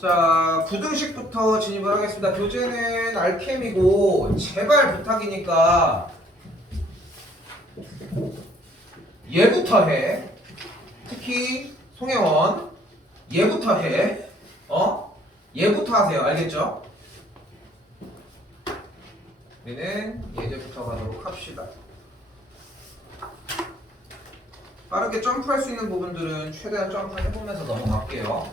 자, 부등식부터 진입을 하겠습니다. 교재는 알케미고 제발 부탁이니까 얘부터 해. 특히 송혜원 얘부터 해. 얘부터 하세요. 알겠죠? 우리는 예제부터 가도록 합시다. 빠르게 점프할 수 있는 부분들은 최대한 점프를 해보면서 넘어갈게요.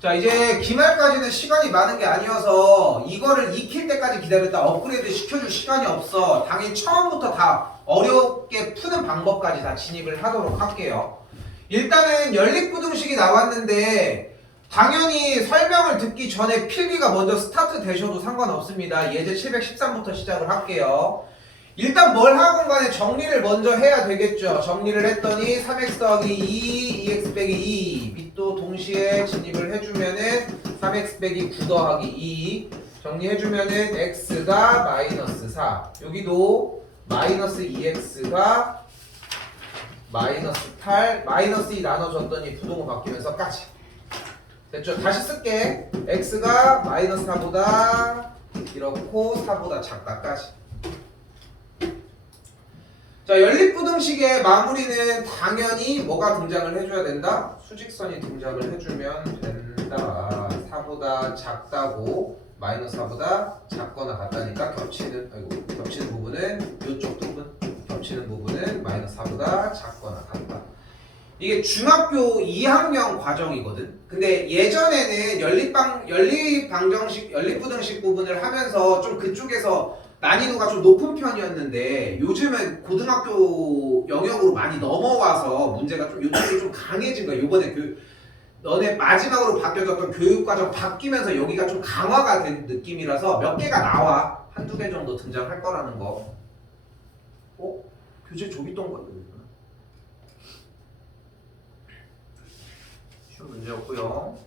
자, 이제 기말까지는 시간이 많은 게 아니어서 이거를 익힐 때까지 기다렸다 업그레이드 시켜줄 시간이 없어. 당연히 처음부터 다 어렵게 푸는 방법까지 다 진입을 하도록 할게요. 일단은 연립부등식이 나왔는데 당연히 설명을 듣기 전에 필기가 먼저 스타트 되셔도 상관없습니다. 예제 713부터 시작을 할게요. 일단 뭘 하건 간에 정리를 먼저 해야 되겠죠. 정리를 했더니 3x 더하기 2, 2x 빼기 2 빗도 동시에 진입을 해주면은 3x 빼기 9 더하기 2 정리해주면은 x가 마이너스 4 여기도 마이너스 2x가 마이너스 8 마이너스 2 나눠줬더니 부동호 바뀌면서 까지 됐죠? 다시 쓸게. x가 마이너스 4보다 이렇고 4보다 작다까지. 자, 연립부등식의 마무리는 당연히 뭐가 등장을 해줘야 된다? 수직선이 등장을 해주면 된다. 4보다 작다고 마이너스 4보다 작거나 같다니까 겹치는 부분은 이쪽 부분 겹치는 부분은 마이너스 4보다 작거나 같다. 이게 중학교 2학년 과정이거든. 근데 예전에는 연립부등식 부분을 하면서 좀 그쪽에서 난이도가 좀 높은 편이었는데 요즘은 고등학교 영역으로 많이 넘어와서 문제가 좀 요즘에 좀 강해진 거야. 요번에 너네 마지막으로 바뀌어졌던 교육과정 바뀌면서 여기가 좀 강화가 된 느낌이라서 몇 개가 나와. 한두 개 정도 등장할 거라는 거. 교재 조기동 거야. 문제였고요.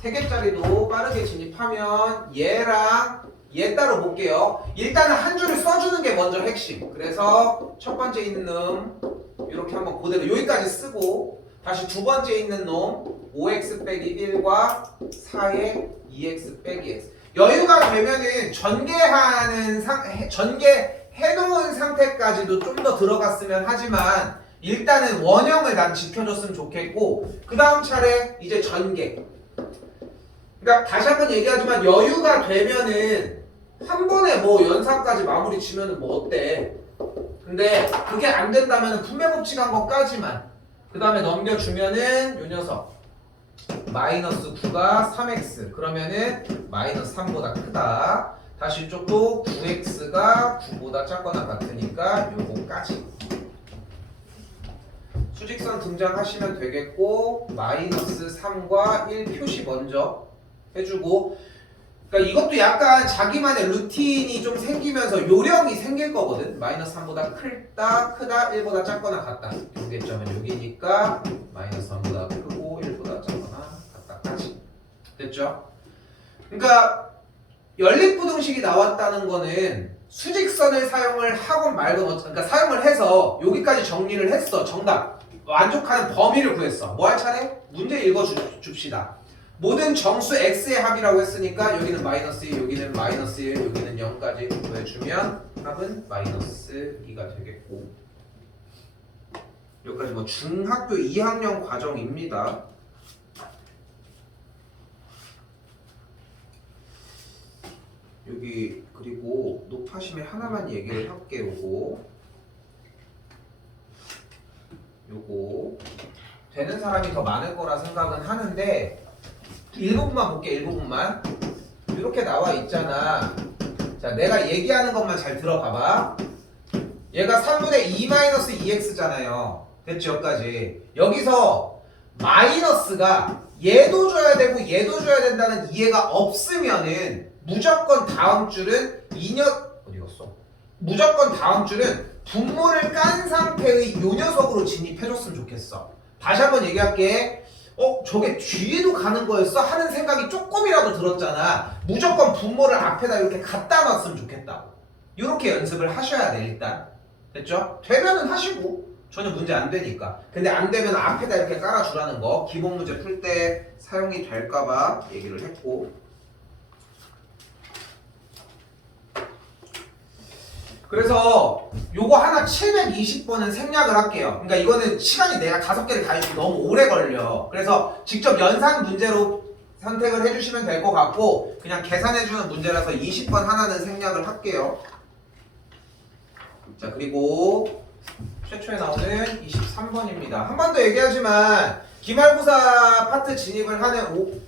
3개짜리도 빠르게 진입하면 얘랑 얘 따로 볼게요. 일단은 한 줄을 써주는 게 먼저 핵심. 그래서 첫 번째 있는 놈 이렇게 한번 그대로 여기까지 쓰고 다시 두 번째 있는 놈 5x 빼기 1과 4의 2x 빼기 x 여유가 되면은 전개해놓은 상태까지도 좀 더 들어갔으면 하지만 일단은 원형을 난 지켜줬으면 좋겠고 그 다음 차례 이제 전개. 그러니까 다시 한번 얘기하지만 여유가 되면은 한 번에 뭐 연산까지 마무리 지면은 뭐 어때? 근데 그게 안 된다면은 분배법칙한 것까지만 그 다음에 넘겨주면은 요 녀석 마이너스 9가 3x 그러면은 마이너스 3보다 크다. 다시 이쪽도 9x가 9보다 작거나 같으니까 요거까지. 수직선 등장하시면 되겠고 마이너스 3과 1 표시 먼저 해주고 그러니까 이것도 약간 자기만의 루틴이 좀 생기면서 요령이 생길 거거든. 마이너스 3보다 크다 1보다 작거나 같다. 요게점은 여기니까 마이너스 3보다 크고 1보다 작거나 같다까지 됐죠? 그러니까 연립부등식이 나왔다는 거는 수직선을 사용을 하건 말건 그러니까 사용을 해서 여기까지 정리를 했어. 정답 만족하는 범위를 구했어. 뭐 할 차례? 문제 읽어줍시다. 모든 정수 x의 합이라고 했으니까 여기는 마이너스 1, 여기는 마이너스 1, 여기는 0까지 구해주면 합은 마이너스 2가 되겠고 여기까지 뭐 중학교 2학년 과정입니다. 여기 그리고 높아심에 하나만 얘기를 할게. 요거 되는 사람이 더 많을 거라 생각은 하는데 일부분만 볼게. 일부분만 이렇게 나와 있잖아. 자, 내가 얘기하는 것만 잘 들어봐봐. 얘가 3분의 2-2x잖아요 됐죠? 여기까지. 여기서 마이너스가 얘도 줘야 되고 얘도 줘야 된다는 이해가 없으면은 무조건 다음 줄은 무조건 다음 줄은 분모를 깐 상태의 요 녀석으로 진입해줬으면 좋겠어. 다시 한번 얘기할게. 저게 뒤에도 가는 거였어? 하는 생각이 조금이라도 들었잖아. 무조건 분모를 앞에다 이렇게 갖다 놨으면 좋겠다고. 이렇게 연습을 하셔야 돼. 일단 됐죠? 되면은 하시고 전혀 문제 안 되니까. 근데 안 되면 앞에다 이렇게 깔아주라는 거 기본 문제 풀 때 사용이 될까봐 얘기를 했고. 그래서 요거 하나 720번은 생략을 할게요. 그러니까 이거는 시간이 내가 5개를 다 해주면 너무 오래 걸려. 그래서 직접 연산 문제로 선택을 해주시면 될 것 같고 그냥 계산해주는 문제라서 20번 하나는 생략을 할게요. 자, 그리고 최초에 나오는 23번입니다. 한 번 더 얘기하지만 기말고사 파트 진입을 하는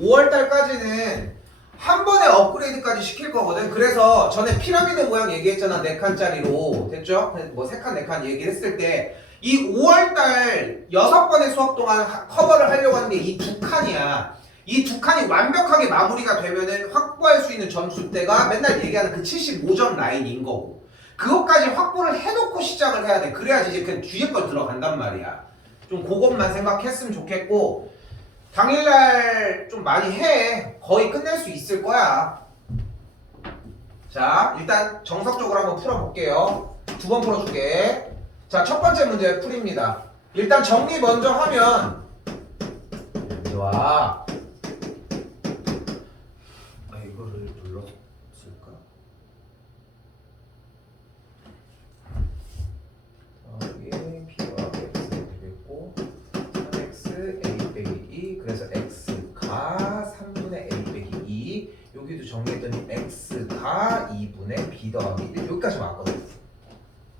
5월달까지는 한 번에 업그레이드까지 시킬 거거든. 그래서 전에 피라미드 모양 얘기했잖아. 4칸짜리로 됐죠? 뭐 3칸 4칸 얘기했을 때 이 5월달 6번의 수업 동안 커버를 하려고 하는 게 이 2칸이야. 이 2칸이 완벽하게 마무리가 되면은 확보할 수 있는 점수대가 맨날 얘기하는 그 75점 라인인 거고 그것까지 확보를 해놓고 시작을 해야 돼. 그래야지 이제 그 뒤에 걸 들어간단 말이야. 좀 그것만 생각했으면 좋겠고 당일날 좀 많이 해. 거의 끝낼 수 있을 거야. 자, 일단 정석적으로 한번 풀어볼게요. 2번 풀어줄게. 자, 첫 번째 문제 풀입니다. 일단 정리 먼저 하면 좋아. 이거를 눌렀을까? 여기 B와 X가 되겠고 3x a 빼기 2 그래서 x가 3분의 a 빼기 2 여기도 정리했더니 x가 2분의 b 더하기 1 여기까지 왔거든.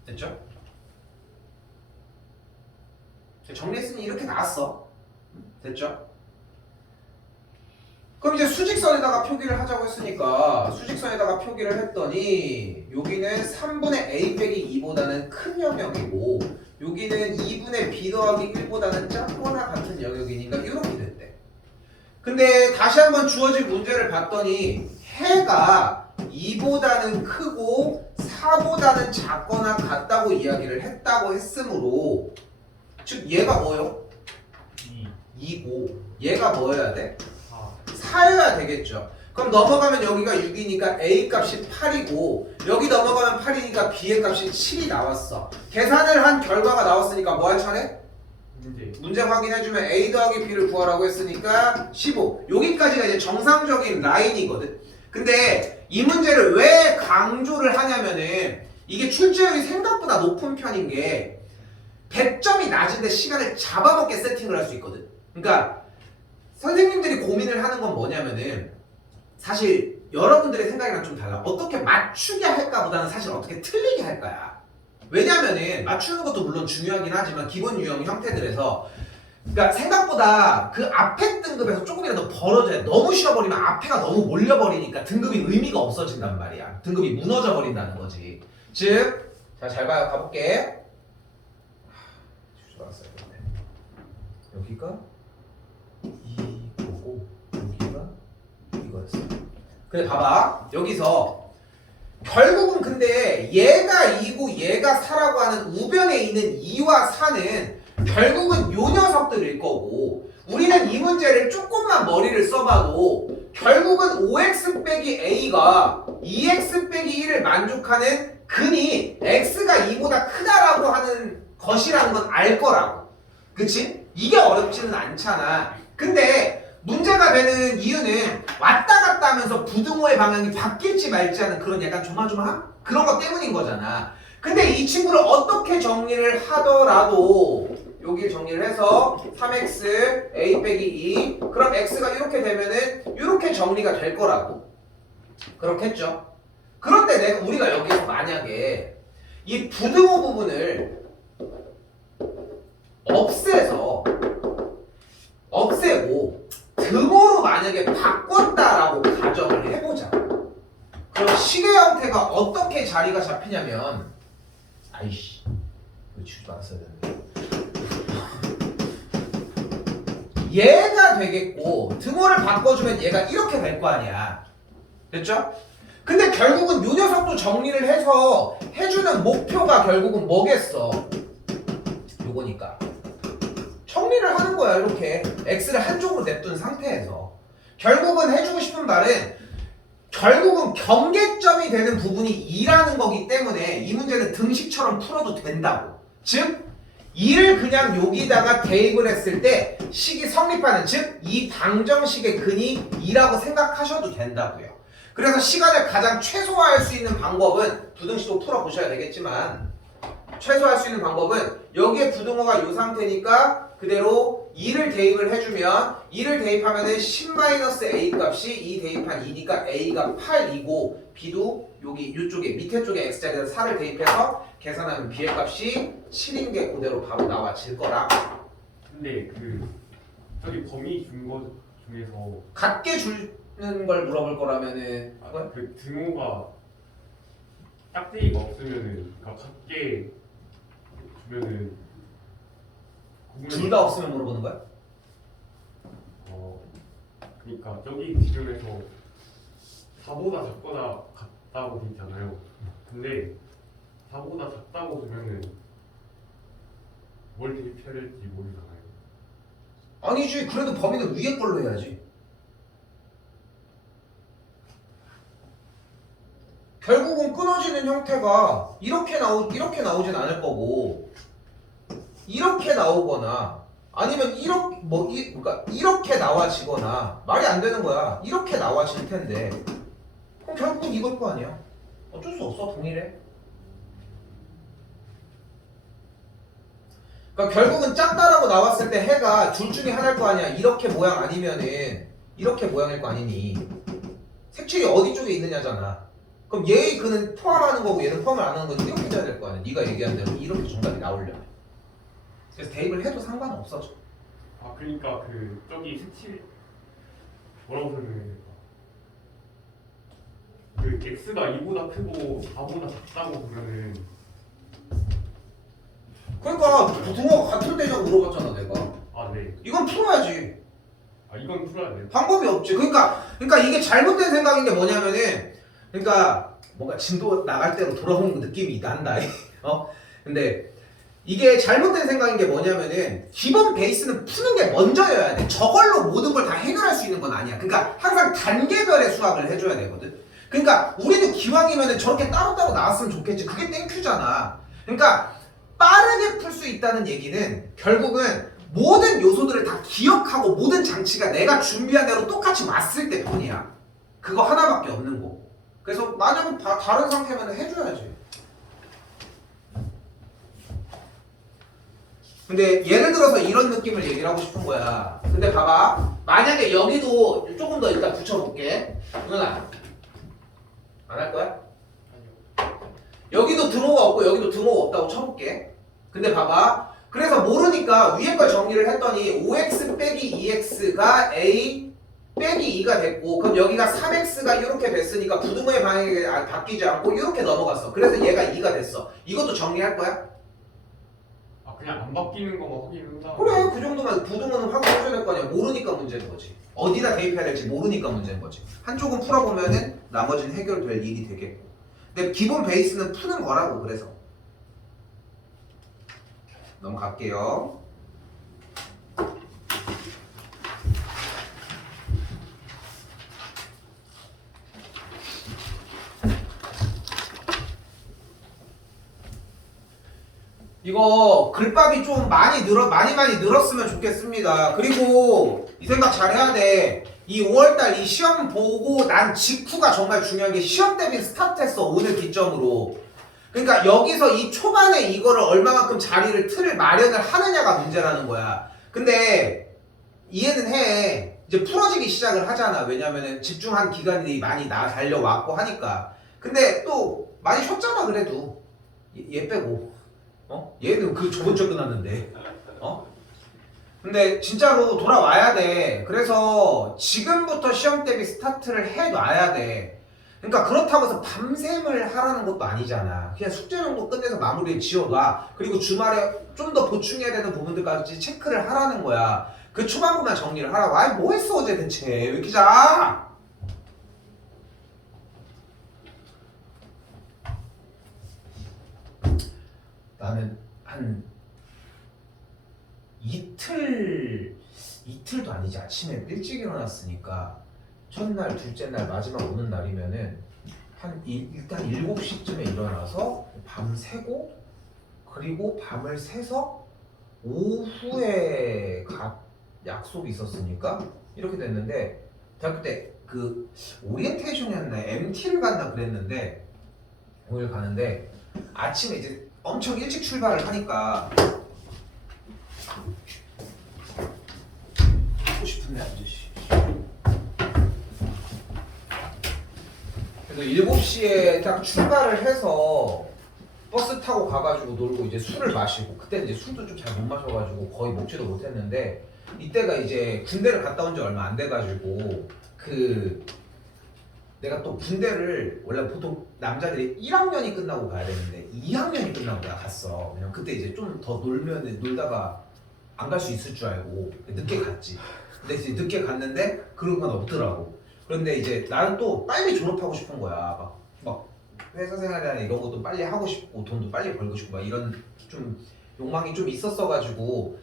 됐죠? 정리했으니 이렇게 나왔어. 됐죠? 그럼 이제 수직선에다가 표기를 하자고 했으니까 수직선에다가 표기를 했더니 여기는 3분의 a 빼기 2보다는 큰 영역이고 여기는 2분의 b 더하기 1보다는 작거나 같은 영역이니까 이렇게 됐대. 근데 다시 한번 주어진 문제를 봤더니 해가 2보다는 크고 4보다는 작거나 같다고 이야기를 했다고 했으므로 즉 얘가 뭐요? 2고 얘가 뭐여야 돼? 4여야 되겠죠. 그럼 넘어가면 여기가 6이니까 a 값이 8이고 여기 넘어가면 8이니까 b의 값이 7이 나왔어. 계산을 한 결과가 나왔으니까 뭐 할 차례? 문제 확인해주면 a 더하기 b를 구하라고 했으니까 15. 여기까지가 이제 정상적인 라인이거든. 근데 이 문제를 왜 강조를 하냐면은 이게 출제율이 생각보다 높은 편인 게 100점이 낮은데 시간을 잡아먹게 세팅을 할 수 있거든. 그러니까 선생님들이 고민을 하는 건 뭐냐면은 사실 여러분들의 생각이랑 좀 달라. 어떻게 맞추게 할까 보다는 사실 어떻게 틀리게 할 거야. 왜냐면은 맞추는 것도 물론 중요하긴 하지만 기본 유형 형태들에서 그러니까 생각보다 그 앞에 등급에서 조금이라도 벌어져야 너무 쉬어버리면 앞에가 너무 몰려버리니까 등급이 의미가 없어진단 말이야. 등급이 무너져 버린다는 거지. 즉, 자, 잘 봐요. 가볼게. 여기가 이거고 여기가 이거였어. 근데 봐봐. 여기서 결국은 근데 얘가 2고 얘가 4라고 하는 우변에 있는 2와 4는 결국은 요 녀석들일 거고 우리는 이 문제를 조금만 머리를 써봐도 결국은 5x 빼기 a가 2x 빼기 1을 만족하는 근이 x가 2보다 크다라고 하는 것이라는 건 알 거라고. 그치? 이게 어렵지는 않잖아. 근데 문제가 되는 이유는 왔다 갔다 하면서 부등호의 방향이 바뀔지 말지 하는 그런 약간 조마조마함? 그런 것 때문인 거잖아. 근데 이 친구를 어떻게 정리를 하더라도 여기 정리를 해서 3x a 빼기 2 그럼 x가 이렇게 되면은 이렇게 정리가 될 거라고. 그렇겠죠? 그런데 우리가 여기서 만약에 이 부등호 부분을 없애고 등호로 만약에 바꿨다라고 가정을 해보자. 그럼 식의 형태가 어떻게 자리가 잡히냐면 아이씨 이거 치지 말았어야 되는데 얘가 되겠고 등호를 바꿔주면 얘가 이렇게 될 거 아니야. 됐죠? 근데 결국은 이 녀석도 정리를 해서 해주는 목표가 결국은 뭐겠어? 요거니까 정리를 하는 거야. 이렇게 x를 한쪽으로 냅둔 상태에서 결국은 해주고 싶은 말은 결국은 경계점이 되는 부분이 2라는 거기 때문에 이 문제는 등식처럼 풀어도 된다고. 즉 2를 그냥 여기다가 대입을 했을 때 식이 성립하는, 즉 이 방정식의 근이 2라고 생각하셔도 된다고요. 그래서 시간을 가장 최소화할 수 있는 방법은, 부등식도 풀어보셔야 되겠지만 최소화할 수 있는 방법은 여기에 부등호가 이 상태니까 그대로 2를 대입을 해주면 2를 대입하면은 10-a 값이 2 대입한 2니까 a가 8이고 b도 여기 이쪽에 밑에 쪽에 x자리에서 4를 대입해서 계산하면 b의 값이 7인 게 그대로 바로 나와질 거라. 근데 그 저기 범위 준 거 중에서 같게 주는 걸 물어볼 거라면은 그 등호가 짝대기가 없으면은 그러니까 같게 주면은 둘 다 없으면 물어보는 거야? 그러니까 저기 지점에서 4보다 작거나 같다고 돼 있잖아요. 근데 4보다 작다고 주면은 뭘 대입해야 될지 모르잖아요. 아니지, 그래도 범위는 위에 걸로 해야지. 결국은 끊어지는 형태가 이렇게 나오진 않을 거고 이렇게 나오거나 아니면 그러니까 이렇게 나와지거나 말이 안 되는 거야. 이렇게 나와질 텐데 그럼 결국은 이걸 거 아니야. 어쩔 수 없어, 동일해. 그러니까 결국은 작다라고 나왔을 때 해가 둘 중에 하나일 거 아니야. 이렇게 모양 아니면은 이렇게 모양일 거 아니니. 색칠이 어디 쪽에 있느냐잖아. 그럼 얘의 그는 포함하는 거고 얘는 포함을 안 하는 거는 이렇게 돼야 될 거 아니야. 네가 얘기한 대로 이렇게 정답이 나오려면. 그래서 대입을 해도 상관없어져. 아 그러니까 그 저기 색칠 뭐라고 설명해야 될까? 그 x가 2보다 크고 4보다 작다고 보면은 그러니까 부등호가 같을 때냐고 물어봤잖아 내가. 아 네. 이건 풀어야지. 아 이건 풀어야 돼. 방법이 없지. 그러니까 이게 잘못된 생각인 게 뭐냐면은, 그러니까 뭔가 진도 나갈 대로 돌아오는 느낌이 난다. 근데 이게 잘못된 생각인 게 뭐냐면은 기본 베이스는 푸는 게 먼저여야 돼. 저걸로 모든 걸 다 해결할 수 있는 건 아니야. 그러니까 항상 단계별의 수학을 해줘야 되거든. 그러니까 우리도 기왕이면은 저렇게 따로따로 나왔으면 좋겠지. 그게 땡큐잖아. 그러니까 빠르게 풀 수 있다는 얘기는 결국은 모든 요소들을 다 기억하고 모든 장치가 내가 준비한 대로 똑같이 왔을 때 뿐이야. 그거 하나밖에 없는 거. 그래서 만약에 다른 상태면 해줘야지. 근데 예를 들어서 이런 느낌을 얘기를 하고 싶은 거야. 근데 봐봐. 만약에 여기도 조금 더 일단 붙여볼게. 누나 안 할 거야? 여기도 등호가 없고 여기도 등호가 없다고 쳐볼게. 근데 봐봐. 그래서 모르니까 위에 걸 정리를 했더니 5x 빼기 2x가 a 빼기 2가 됐고, 그럼 여기가 3x가 이렇게 됐으니까 부등호의 방향이 바뀌지 않고 이렇게 넘어갔어. 그래서 얘가 2가 됐어. 이것도 정리할 거야? 아 그냥 안 바뀌는 거만 확인한다. 그래, 그 정도만. 부등호는 확인해줘야 될 거 아니야. 모르니까 문제인 거지. 어디다 대입해야 될지 모르니까 문제인 거지. 한쪽은 풀어보면은 나머지는 해결될 일이 되겠고. 근데 기본 베이스는 푸는 거라고. 그래서 넘어갈게요. 이거 글밥이 좀 많이 늘었으면 좋겠습니다. 그리고 이 생각 잘 해야 돼. 이 5월달 이 시험 보고 난 직후가 정말 중요한 게 시험 대비 스타트했어. 오늘 기점으로. 그러니까 여기서 이 초반에 이거를 얼마만큼 틀을 마련을 하느냐가 문제라는 거야. 근데 이해는 해. 이제 풀어지기 시작을 하잖아. 왜냐면은 집중한 기간이 많이 달려왔고 하니까. 근데 또 많이 쉬었잖아. 그래도 얘 빼고. 얘는 그 저번 주에 끝났는데. 근데 진짜로 돌아와야 돼. 그래서 지금부터 시험 대비 스타트를 해놔야 돼. 그러니까 그렇다고 해서 밤샘을 하라는 것도 아니잖아. 그냥 숙제 정도 끝내서 마무리를 지어놔. 그리고 주말에 좀 더 보충해야 되는 부분들까지 체크를 하라는 거야. 그 초반부만 정리를 하라고. 아이 뭐 했어 어제 대체. 왜 이렇게 자? 나는 한 이틀도 아니지. 아침에 일찍 일어났으니까 첫날, 둘째 날, 마지막 오는 날이면은 일단 7시쯤에 일어나서 밤 새고 그리고 밤을 새서 오후에 약속이 있었으니까 이렇게 됐는데 대학교 때 그 오리엔테이션이었나 MT를 간다 그랬는데 오늘 가는데 아침에 이제 엄청 일찍 출발을 하니까 하고 싶은데 아저씨. 그래서 7시에 딱 출발을 해서 버스 타고 가가지고 놀고 이제 술을 마시고 그때는 이제 술도 좀 잘 못 마셔가지고 거의 먹지도 못했는데 이때가 이제 군대를 갔다 온 지 얼마 안 돼가지고 그 내가 또 군대를 원래 보통 남자들이 1학년이 끝나고 가야 되는데 2학년이 끝나고 내가 갔어. 왜냐면 그때 이제 좀 더 놀다가 안 갈 수 있을 줄 알고 늦게 갔지. 근데 이제 늦게 갔는데 그런 건 없더라고. 그런데 이제 나는 또 빨리 졸업하고 싶은 거야. 막 회사 생활이나 이런 것도 빨리 하고 싶고 돈도 빨리 벌고 싶고 막 이런 좀 욕망이 좀 있었어가지고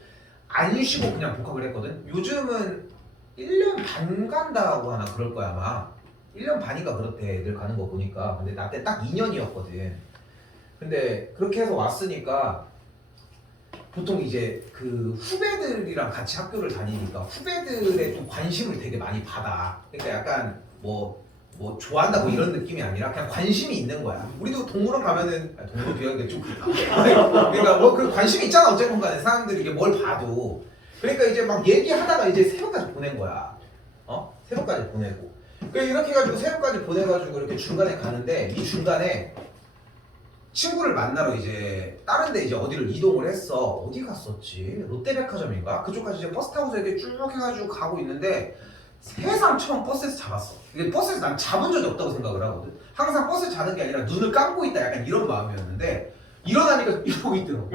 안 쉬고 그냥 복학을 했거든. 요즘은 1년 반 간다고 하나 그럴 거야 아마. 1년 반인가 그렇대 애들 가는 거 보니까. 근데 나 때 딱 2년이었거든. 근데 그렇게 해서 왔으니까 보통 이제 그 후배들이랑 같이 학교를 다니니까 후배들의 좀 관심을 되게 많이 받아. 그러니까 약간 뭐 좋아한다고 이런 느낌이 아니라 그냥 관심이 있는 거야. 우리도 동물원 가면은 동물원 비하는데 좀 그렇다. 그러니까 뭐 그 관심이 있잖아. 어쨌든 간에 사람들이 이게 뭘 봐도. 그러니까 이제 막 얘기하다가 이제 새벽까지 보낸 거야. 새벽까지 보내고. 이렇게 해가지고 새벽까지 보내가지고 이렇게 중간에 가는데 이 중간에 친구를 만나러 이제 다른 데 이제 어디를 이동을 했어. 어디 갔었지? 롯데백화점인가? 그쪽까지 이제 버스 타고서 이렇게 쭉 해가지고 가고 있는데 세상 처음 버스에서 잡았어. 이게 버스에서 난 잡은 적이 없다고 생각을 하거든. 항상 버스 자는 게 아니라 눈을 감고 있다 약간 이런 마음이었는데 일어나니까 이러고 있더라고.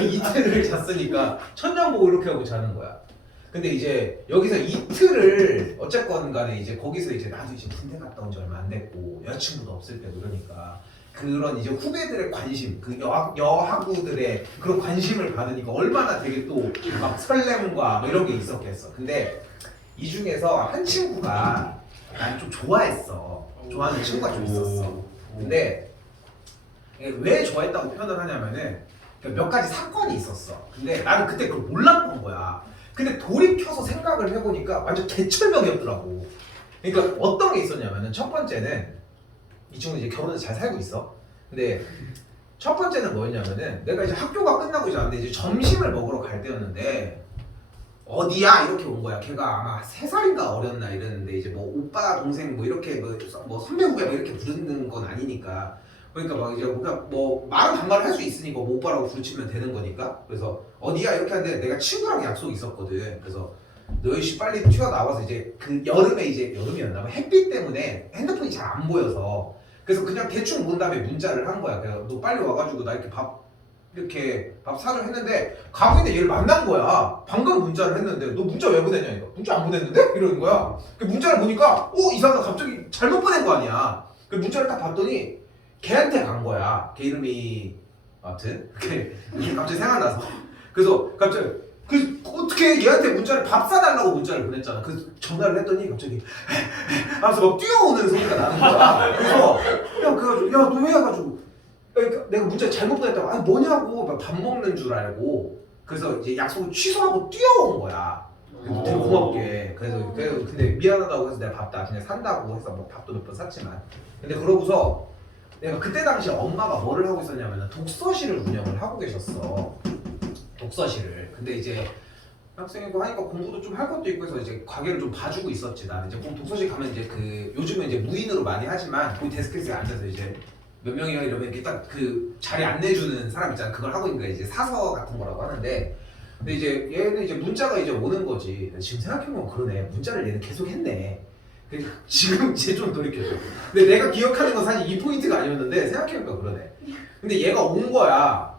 이틀을 잤으니까 천장보고 이렇게 하고 자는 거야. 근데 이제 여기서 이틀을 어쨌건 간에 이제 거기서 이제 나도 이제 군대 갔다 온 지 얼마 안 됐고 여자친구도 없을 때고 그러니까 그런 이제 후배들의 관심, 그 여하구들의 그런 관심을 받으니까 얼마나 되게 또 막 설렘과 뭐 이런 게 있었겠어. 근데 이 중에서 한 친구가 난 좀 좋아했어. 좋아하는 친구가 좀 있었어. 근데 왜 좋아했다고 표현을 하냐면은 몇 가지 사건이 있었어. 근데 나는 그때 그걸 몰랐던 거야. 근데 돌이켜서 생각을 해보니까 완전 개철벽이었더라고. 그러니까 어떤 게 있었냐면은 첫 번째는 이 친구는 이제 결혼해서 잘 살고 있어. 근데 첫 번째는 뭐였냐면은 내가 이제 학교가 끝나고 이제 왔는데 이제 점심을 먹으러 갈 때였는데 어디야? 이렇게 온 거야. 걔가 아마 3살인가 어렸나 이랬는데 이제 뭐 오빠 동생 뭐 이렇게 뭐 선배 후배 뭐 이렇게 부르는 건 아니니까 그러니까 막 이제 뭐 말은 반말을 할 수 있으니까 뭐 오빠라고 부르치면 되는 거니까 그래서 어디야? 이렇게 하는데 내가 친구랑 약속이 있었거든. 그래서 너 씨 빨리 튀어나와서 이제 그 여름에 이제 여름이었나 봐. 햇빛 때문에 핸드폰이 잘 안 보여서 그래서 그냥 대충 본 다음에 문자를 한 거야. 그래서 너 빨리 와가지고 나 이렇게 밥 사줘 했는데 가고 있는데 얘를 만난 거야. 방금 문자를 했는데 너 문자 왜 보냈냐 이거. 문자 안 보냈는데? 이러는 거야. 그 문자를 보니까 이상하다. 갑자기 잘못 보낸 거 아니야. 그 문자를 딱 봤더니 걔한테 간 거야. 걔 이름이 아무튼 이게 갑자기 생각나서 그래서 갑자기 어떻게 얘한테 문자를 밥 사달라고 문자를 보냈잖아. 그래서 전화를 했더니 갑자기 하면서 막 뛰어오는 소리가 나는 거야. 그래서 그래가지고 야 너 왜 해가지고 그러니까 내가 문자 잘못 보냈다고 아니 뭐냐고 막 밥 먹는 줄 알고 그래서 이제 약속을 취소하고 뛰어온 거야. 되게 고맙게. 그래서 근데 미안하다고 해서 내가 밥 나중에 산다고 해서 뭐 밥도 몇 번 샀지만 근데 그러고서 내가 그때 당시에 엄마가 뭐를 하고 있었냐면 독서실을 운영을 하고 계셨어. 독서실을. 근데 이제 학생이고 하니까 공부도 좀 할 것도 있고 해서 이제 가게를 좀 봐주고 있었지. 나는 이제 독서실 가면 이제 요즘은 이제 무인으로 많이 하지만 거기 데스크에 앉아서 이제 몇 명이야 이러면 이렇게 딱 그 자리 안내주는 사람 있잖아. 그걸 하고 있는 거야. 이제 사서 같은 거라고 하는데 근데 이제 얘는 이제 문자가 이제 오는 거지. 지금 생각해보면 그러네. 문자를 얘는 계속 했네. 지금 이제 좀 돌이켜줘. 근데 내가 기억하는 건 사실 이 포인트가 아니었는데 생각해보니까 그러네. 근데 얘가 온 거야.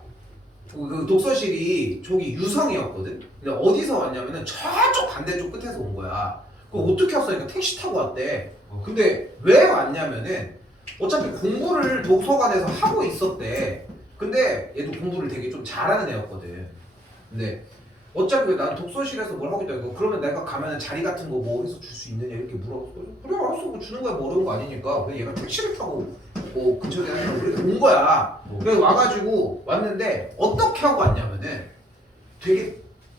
그 독서실이 저기 유성이었거든. 근데 어디서 왔냐면은 저쪽 반대쪽 끝에서 온 거야. 그 어떻게 왔어니까 택시 타고 왔대. 근데 왜 왔냐면은 어차피 공부를 도서관에서 하고 있었대. 근데 얘도 공부를 되게 좀 잘하는 애였거든. 근데 어차피 난 독서실에서 뭘 하고 있다. 그러면 내가 가면은 자리 같은 거 뭐 해서 줄 수 있느냐 이렇게 물어봤어. 그래 알았어. 뭐 주는 거야 뭐 어려운 거 아니니까. 근데 얘가 택시를 타고 뭐 근처에 하는 그렇게 온 거야. 그래서 와가지고 왔는데 어떻게 하고 왔냐면은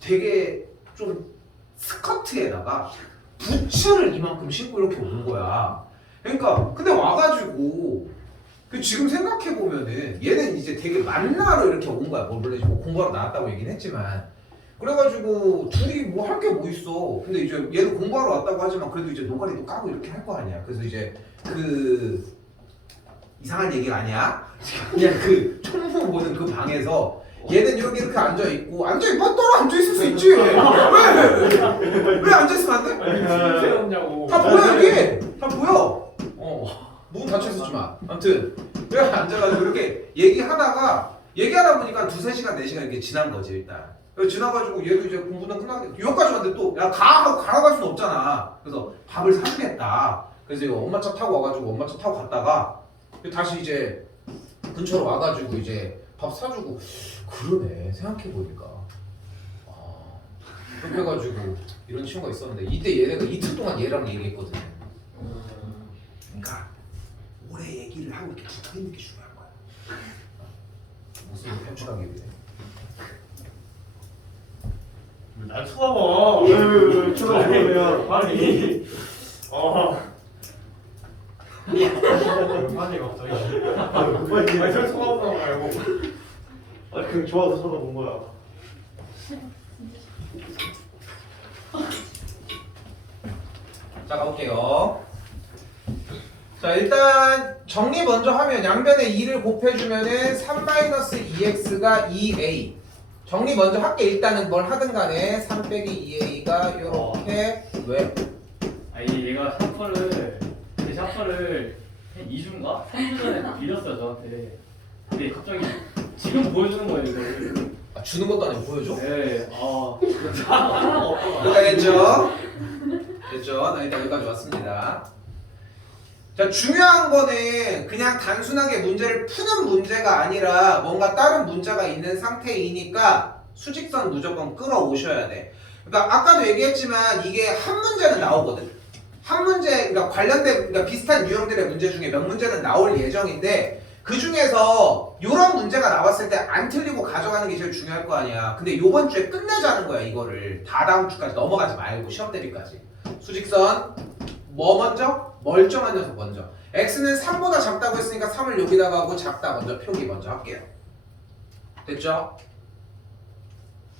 되게 좀 스커트에다가 부츠를 이만큼 신고 이렇게 온 거야. 그러니까 근데 와가지고 그 지금 생각해 보면은 얘는 이제 되게 만나러 이렇게 온 거야. 뭐 물론 뭐 공부하러 나왔다고 얘기는 했지만 그래가지고 둘이 뭐 할 게 뭐 있어. 근데 이제 얘는 공부하러 왔다고 하지만 그래도 이제 노가리도 까고 이렇게 할 거 아니야. 그래서 이제 그 이상한 얘기가 아니야. 그냥 그 총무 보는 그 방에서 얘는 여기 이렇게 앉아 있고 따로 앉아 있을 수 있지. 왜 앉아 있으면 안 돼? 세웠냐고. 다 보여 여기. 다 보여. 문 닫혀 있었지만 아무튼 그래 앉아가지고 이렇게 얘기하다 보니까 2-3시간 4시간 이렇게 지난 거지 일단. 그래서 지나가지고 얘도 이제 공부는 끝나게 여기까지 왔는데 또 야 가 하고 가라갈 수는 없잖아. 그래서 밥을 사주겠다. 그래서 이거 엄마 차 타고 와가지고 엄마 차 타고 갔다가 다시 이제 근처로 와가지고 이제 밥 사주고 그러네 생각해보니까 그렇게 해가지고 이런 친구가 있었는데 이때 얘네가 이틀 동안 얘랑 얘기했거든. 그러니까 오래 얘기를 하고 이렇게 붙어있는 게 중요한 거야. 모습을 표출하기 위해. 날 쳐다봐. 왜 쳐다보냐? 아니. 아니 갑자기. 아니 저 쳐다보다 말고. 아니 그냥 좋아서 쳐다본 거야. 자 가볼게요. 자 일단 정리 먼저 하면 양변에 2를 곱해주면은 3-2x가 2a. 정리 먼저 할게. 일단은 뭘 하든 간에 3 빼기 2a가 요렇게 왜? 아니 얘가 제 샤프를 한 2주인가? 3주 전에 빌렸어요 저한테. 근데 갑자기 지금 보여주는 거예요 이걸. 주는 것도 아니고 보여줘? 네. 하나가 없더라. 그러니까 됐죠? 됐죠? 나 일단 여기까지 왔습니다. 자 중요한 거는 그냥 단순하게 문제를 푸는 문제가 아니라 뭔가 다른 문제가 있는 상태이니까 수직선 무조건 끌어오셔야 돼. 그러니까 아까도 얘기했지만 이게 한 문제는 나오거든. 한 문제, 그러니까 관련된 그러니까 비슷한 유형들의 문제 중에 몇 문제는 나올 예정인데 그 중에서 이런 문제가 나왔을 때 안 틀리고 가져가는 게 제일 중요할 거 아니야. 근데 이번 주에 끝내자는 거야 이거를. 다다음 주까지 넘어가지 말고 시험 대비까지. 수직선 뭐 먼저? 멀쩡한 녀석 먼저. x는 3보다 작다고 했으니까 3을 여기다가 하고 작다 먼저 표기 먼저 할게요. 됐죠?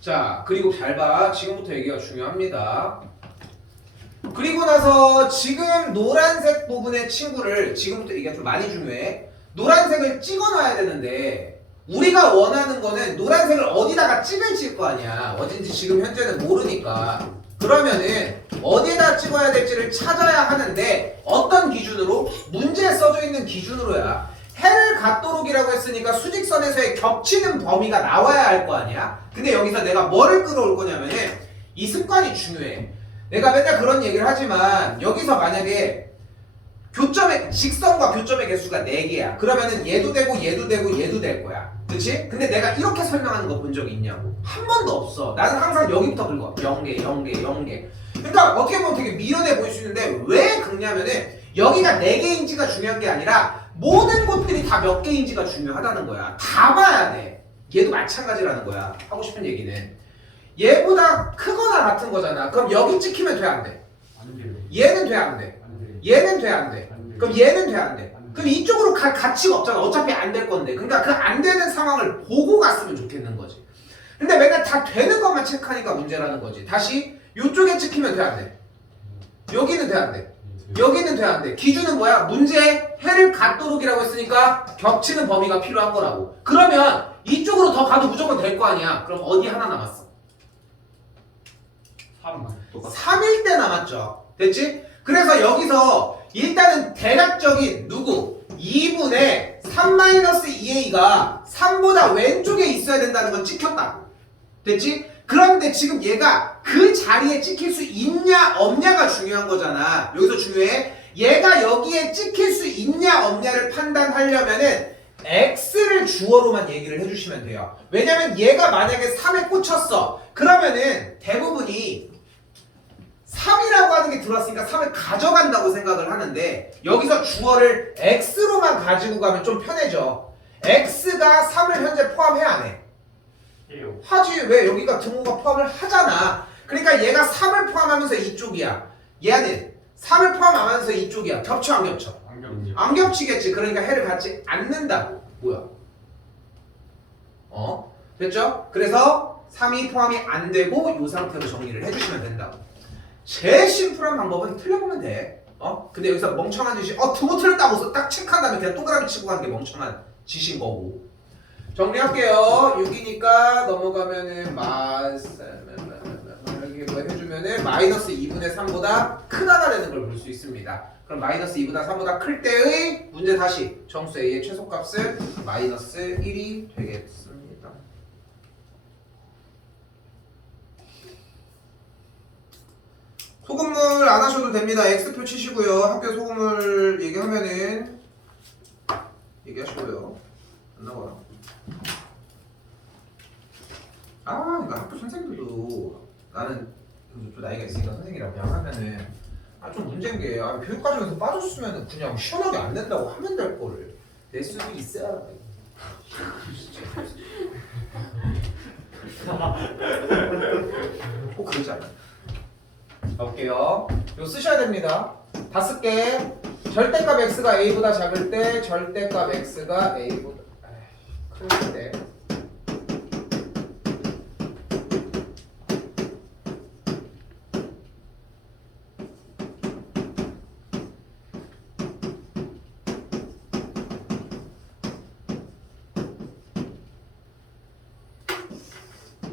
자 그리고 잘 봐. 지금부터 얘기가 중요합니다. 그리고 나서 지금 노란색 부분의 친구를 지금부터 얘기가 좀 많이 중요해. 노란색을 찍어놔야 되는데 우리가 원하는 거는 노란색을 어디다가 찍을지일 거 아니야. 어딘지 지금 현재는 모르니까. 그러면은 어디에다 찍어야 될지를 찾아야 하는데 어떤 기준으로? 문제에 써져 있는 기준으로야. 해를 갖도록이라고 했으니까 수직선에서의 겹치는 범위가 나와야 할 거 아니야. 근데 여기서 내가 뭐를 끌어올 거냐면은 이 습관이 중요해. 내가 맨날 그런 얘기를 하지만 여기서 만약에 직선과 교점의 개수가 4개야. 그러면은 얘도 되고 얘도 되고 얘도 될 거야. 그치? 근데 내가 이렇게 설명하는 거 본 적이 있냐고. 한 번도 없어. 나는 항상 여기부터 긁어. 0개, 0개, 0개. 그러니까 어떻게 보면 되게 미련해 보일 수 있는데 왜 긁냐면은 여기가 4개인지가 중요한 게 아니라 모든 곳들이 다 몇 개인지가 중요하다는 거야. 다 봐야 돼. 얘도 마찬가지라는 거야. 하고 싶은 얘기는. 얘보다 크거나 같은 거잖아. 그럼 여기 찍히면 돼, 안 돼? 얘는 돼, 안 돼? 얘는 돼, 안 돼? 그럼 얘는 돼, 안 돼? 그럼 이쪽으로 갈 가치가 없잖아. 어차피 안 될 건데. 그러니까 그 안 되는 상황을 보고 갔으면 좋겠는 거지. 근데 맨날 다 되는 것만 체크하니까 문제라는 거지. 다시 이쪽에 찍히면 돼, 안 돼? 여기는 돼, 안 돼? 여기는 돼, 안 돼? 기준은 뭐야? 문제에 해를 갖도록이라고 했으니까 겹치는 범위가 필요한 거라고. 그러면 이쪽으로 더 가도 무조건 될 거 아니야. 그럼 어디 하나 남았어? 3일 때 남았죠. 됐지? 그래서 여기서 일단은 대략적인 누구? 2분의 3-2a가 3보다 왼쪽에 있어야 된다는 건 찍혔다고. 됐지? 그런데 지금 얘가 그 자리에 찍힐 수 있냐 없냐가 중요한 거잖아. 여기서 중요해. 얘가 여기에 찍힐 수 있냐 없냐를 판단하려면은 x를 주어로만 얘기를 해주시면 돼요. 왜냐면 얘가 만약에 3에 꽂혔어. 그러면은 대부분이 3이라고 하는 게 들어왔으니까 3을 가져간다고 생각을 하는데 여기서 주어를 x로만 가지고 가면 좀 편해져. x가 3을 현재 포함해 안 해? 해요. 하지. 왜? 여기가 등호가 포함을 하잖아. 그러니까 얘가 3을 포함하면서 이쪽이야. 얘는 3을 포함하면서 이쪽이야. 겹쳐 안 겹쳐? 안 겹쳐. 안 겹치겠지. 그러니까 해를 갖지 않는다고. 뭐야? 됐죠? 그래서 3이 포함이 안 되고 이 상태로 정리를 해주시면 된다고. 제일 심플한 방법은 틀려보면 돼. 근데 여기서 멍청한 짓이 등호 틀렸다고 딱 체크한 다음에 그냥 동그라미 치고 가는 게 멍청한 짓인 거고. 정리할게요. 6이니까 넘어가면은 여기 뭐 해주면은 마이너스 2분의 3보다 크다가 되는 걸 볼 수 있습니다. 그럼 마이너스 2보다 3보다 클 때의 문제 다시 정수 A의 최소값은 마이너스 1이 되겠습니다. 소금물 안 하셔도 됩니다. X표 치시고요. 학교 소금물 얘기하면은 얘기하시고요. 안 나와요. 그러니까 학교 선생님들도 나는 좀 나이가 있으니까 선생님이라고 그냥 하면은 좀 문제인 게 교육 과정에서 빠졌으면 그냥 시원하게 안 낸다고 하면 될 거를 낼 수도 있어야. 꼭 그러지 않아. 가볼게요. 이거 쓰셔야 됩니다. 다 쓸게. 절대값 x가 a보다 작을 때 절대값 x가 a보다 클 때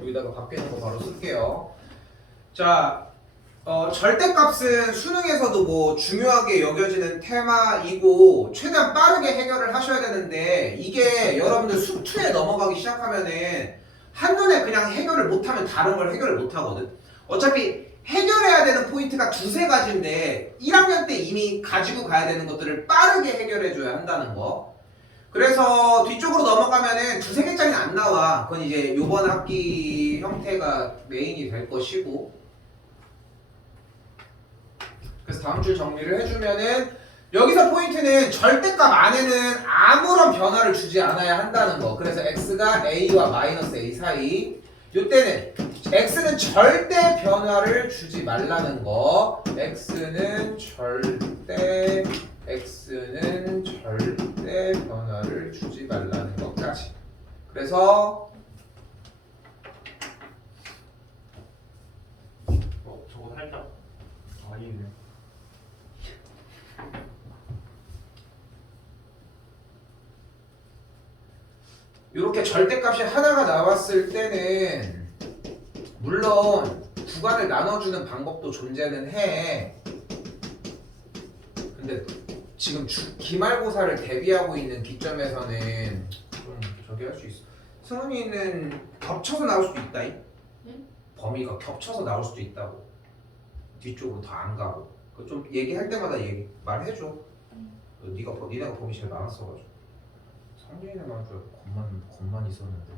여기다가 밖에 있는 거 바로 쓸게요. 자, 절대값은 수능에서도 뭐 중요하게 여겨지는 테마이고 최대한 빠르게 해결을 하셔야 되는데 이게 여러분들 수투에 넘어가기 시작하면은 한눈에 그냥 해결을 못하면 다른 걸 해결을 못하거든. 어차피 해결해야 되는 포인트가 두세 가지인데 1학년 때 이미 가지고 가야 되는 것들을 빠르게 해결해줘야 한다는 거. 그래서 뒤쪽으로 넘어가면은 두세 개짜리는 안 나와. 그건 이제 요번 학기 형태가 메인이 될 것이고. 그래서 다음 줄 정리를 해주면은 여기서 포인트는 절대값 안에는 아무런 변화를 주지 않아야 한다는 거. 그래서 x가 a와 마이너스 a 사이. 이때는 x는 절대 변화를 주지 말라는 거. x는 절대 변화를 주지 말라는 것까지. 그래서 저거 살짝 아니네. 이렇게 절대값이 하나가 나왔을 때는 물론 구간을 나눠주는 방법도 존재는 해. 근데 지금 기말고사를 대비하고 있는 기점에서는 좀 저기 할 수 있어. 승훈이는 겹쳐서 나올 수도 있다. 범위가 겹쳐서 나올 수도 있다고. 뒤쪽으로 더 안 가고. 그 좀 얘기할 때마다 말해줘. 니네가 범위 제일 많았어가지고. 성민이는 말줄 겁만 있었는데.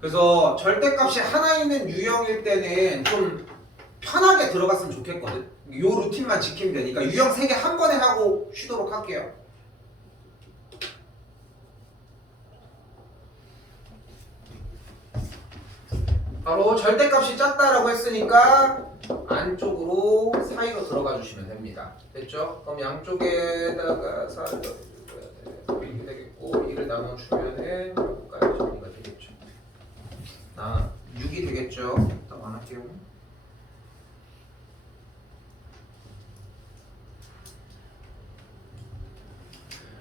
그래서 절대값이 하나 있는 유형일 때는 좀 편하게 들어갔으면 좋겠거든. 요 루틴만 지키면 되니까 유형 3개 한 번에 하고 쉬도록 할게요. 바로 절대값이 작다라고 했으니까 안쪽으로 사이로 들어가 주시면 됩니다. 됐죠? 그럼 양쪽에다가 4를 넣어줘야 돼. 이렇게 되겠고 2를 나눠주면은 여기까지 정리가 되겠죠. 6이 되겠죠? 딱 안 할게요.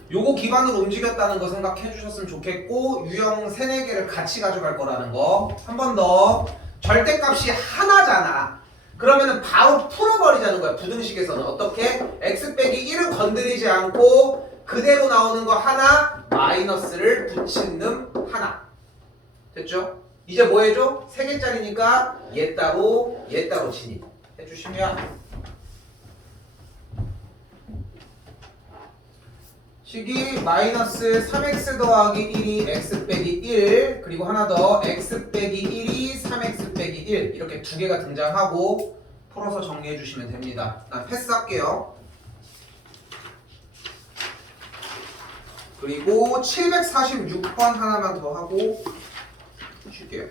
요거 기반으로 움직였다는 거 생각해 주셨으면 좋겠고 유형 3, 4개를 같이 가져갈 거라는 거. 한 번 더. 절대값이 하나잖아. 그러면은 바로 풀어버리자는 거야. 부등식에서는 어떻게? x 빼기 1은 건드리지 않고 그대로 나오는 거 하나 마이너스를 붙인 놈 하나. 됐죠? 이제 뭐 해줘? 3개짜리니까 얘 따로 진입 해주시면 식이 마이너스 3x 더하기 1이 x 빼기 1 그리고 하나 더 x 빼기 1이 3x 빼기 1 이렇게 두 개가 등장하고 풀어서 정리해 주시면 됩니다. 난 패스할게요. 그리고 746번 하나만 더 하고 쉴게요.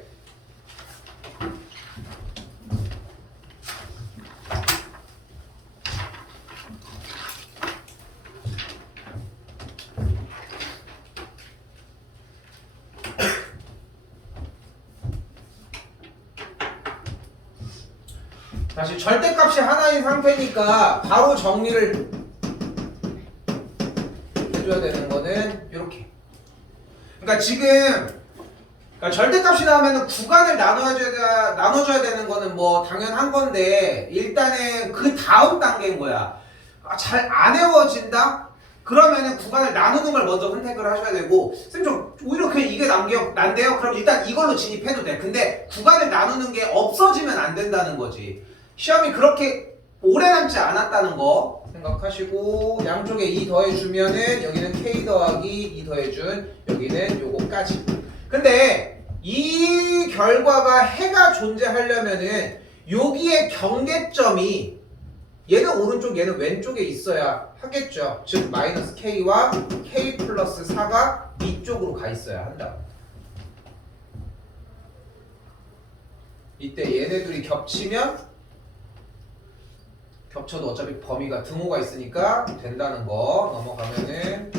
다시 절대값이 하나인 상태니까 바로 정리를 해줘야 되는 거는 이렇게. 그러니까 지금 그러니까 절대값이 나오면 구간을 나눠줘야 되는 거는 뭐 당연한 건데 일단은 그 다음 단계인 거야. 잘 안 외워진다? 그러면은 구간을 나누는 걸 먼저 선택을 하셔야 되고 쌤 좀 오히려 그냥 이게 난데요? 그럼 일단 이걸로 진입해도 돼. 근데 구간을 나누는 게 없어지면 안 된다는 거지. 시험이 그렇게 오래 남지 않았다는 거 생각하시고 양쪽에 2 더해주면은 여기는 k 더하기 2 더해준 여기는 요거까지. 근데 이 결과가 해가 존재하려면은 여기에 경계점이 얘는 오른쪽 얘는 왼쪽에 있어야 하겠죠. 즉 마이너스 k와 k 플러스 4가 이쪽으로 가 있어야 한다. 이때 얘네들이 겹치면 겹쳐도 어차피 범위가 등호가 있으니까 된다는 거 넘어가면은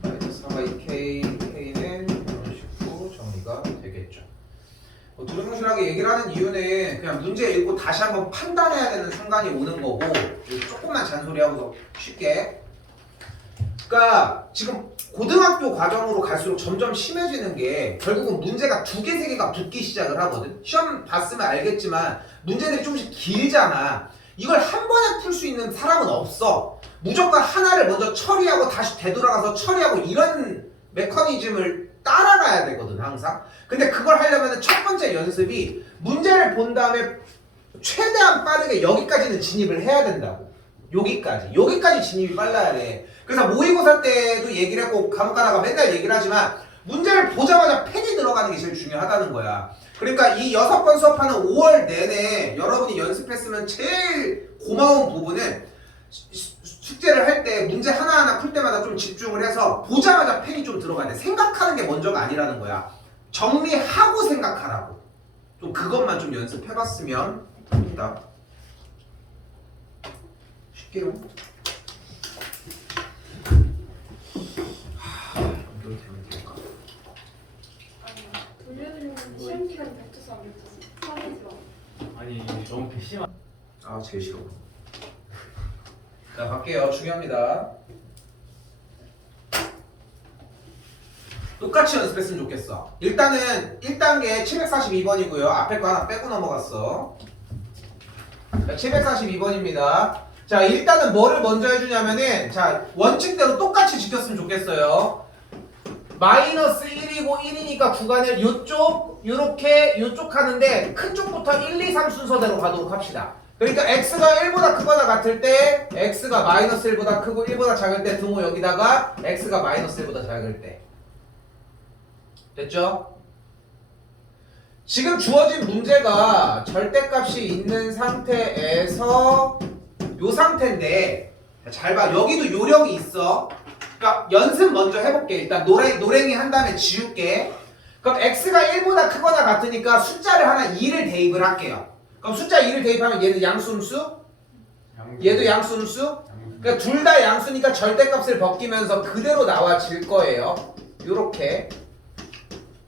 마이너스 3y k, k는 이런 식으로 정리가 되겠죠. 두루뭉실하게 얘기를 하는 이유는 그냥 문제 읽고 다시 한번 판단해야 되는 순간이 오는 거고 조금만 잔소리하고 쉽게. 그러니까 지금 고등학교 과정으로 갈수록 점점 심해지는 게 결국은 문제가 2개, 3개가 붙기 시작을 하거든. 시험 봤으면 알겠지만 문제들이 조금씩 길잖아. 이걸 한 번에 풀 수 있는 사람은 없어. 무조건 하나를 먼저 처리하고 다시 되돌아가서 처리하고 이런 메커니즘을 따라가야 되거든 항상. 근데 그걸 하려면 첫 번째 연습이 문제를 본 다음에 최대한 빠르게 여기까지는 진입을 해야 된다고. 여기까지 진입이 빨라야 돼. 그래서 모의고사 때도 얘기를 했고 간혹 가다가 맨날 얘기를 하지만 문제를 보자마자 펜이 들어가는 게 제일 중요하다는 거야. 그러니까 이 6번 수업하는 5월 내내 여러분이 연습했으면 제일 고마운 부분은 숙제를 할 때 문제 하나하나 풀 때마다 좀 집중을 해서 보자마자 펜이 좀 들어가야 돼. 생각하는 게 먼저가 아니라는 거야. 정리하고 생각하라고. 좀 그것만 좀 연습해봤으면 합니다. 쉽게요. 연결이 되면 될까? 돌려드리면 시험 기간 뱉어서 안 뱉어서 사기죠. 아니 너무 괘씸한. 아 제일 싫어. 자 갈게요. 중요합니다. 똑같이 연습했으면 좋겠어. 일단은 1단계 742번이고요. 앞에 거 하나 빼고 넘어갔어. 자, 742번입니다. 자 일단은 뭐를 먼저 해주냐면은 자 원칙대로 똑같이 지켰으면 좋겠어요. 마이너스 1이고 1이니까 구간을 요쪽 요렇게 요쪽 하는데 큰 쪽부터 1, 2, 3 순서대로 가도록 합시다. 그러니까 x가 1보다 크거나 같을 때 x가 마이너스 1보다 크고 1보다 작을 때 등호 여기다가 x가 마이너스 1보다 작을 때 됐죠? 지금 주어진 문제가 절대값이 있는 상태에서 요 상태인데 잘 봐. 여기도 요령이 있어. 그러니까 연습 먼저 해볼게. 일단 노랭이 한 다음에 지울게. 그럼 x가 1보다 크거나 같으니까 숫자를 하나 2를 대입을 할게요. 그럼 숫자 2를 대입하면 얘는 양수음수? 얘도 양수음수? 그러니까 둘 다 양수니까 절대값을 벗기면서 그대로 나와질 거예요. 요렇게.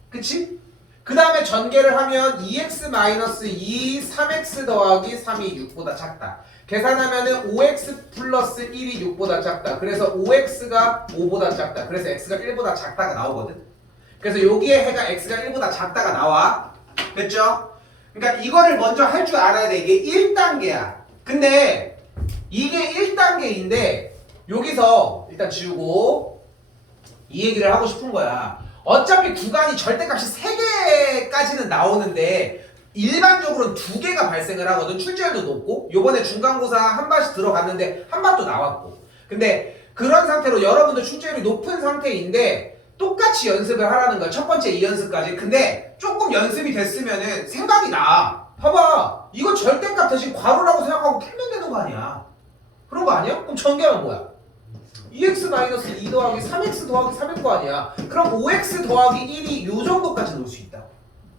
그치? 그 다음에 전개를 하면 2x-2 3x 더하기 3이 6보다 작다. 계산하면은 5x 플러스 1이 6보다 작다. 그래서 5x가 5보다 작다. 그래서 x가 1보다 작다가 나오거든. 그래서 여기에 해가 x가 1보다 작다가 나와. 됐죠? 그러니까 이거를 먼저 할 줄 알아야 돼. 이게 1단계야. 근데 이게 1단계인데 여기서 일단 지우고 이 얘기를 하고 싶은 거야. 어차피 구간이 절대값이 3개까지는 나오는데 일반적으로는 2개가 발생을 하거든. 출제율도 높고 요번에 중간고사 한 반씩 들어갔는데 한 반도 나왔고. 근데 그런 상태로 여러분들 출제율이 높은 상태인데 똑같이 연습을 하라는 거야. 첫 번째 2연습까지. 근데 조금 연습이 됐으면은 생각이 나. 봐봐. 이거 절대값 대신 괄호라고 생각하고 풀면 되는 거 아니야. 그런 거 아니야? 그럼 전개하면 뭐야? 2x-2 더하기 3x 더하기 3일 거 아니야. 그럼 5x 더하기 1이 요 정도까지 놓을 수 있다.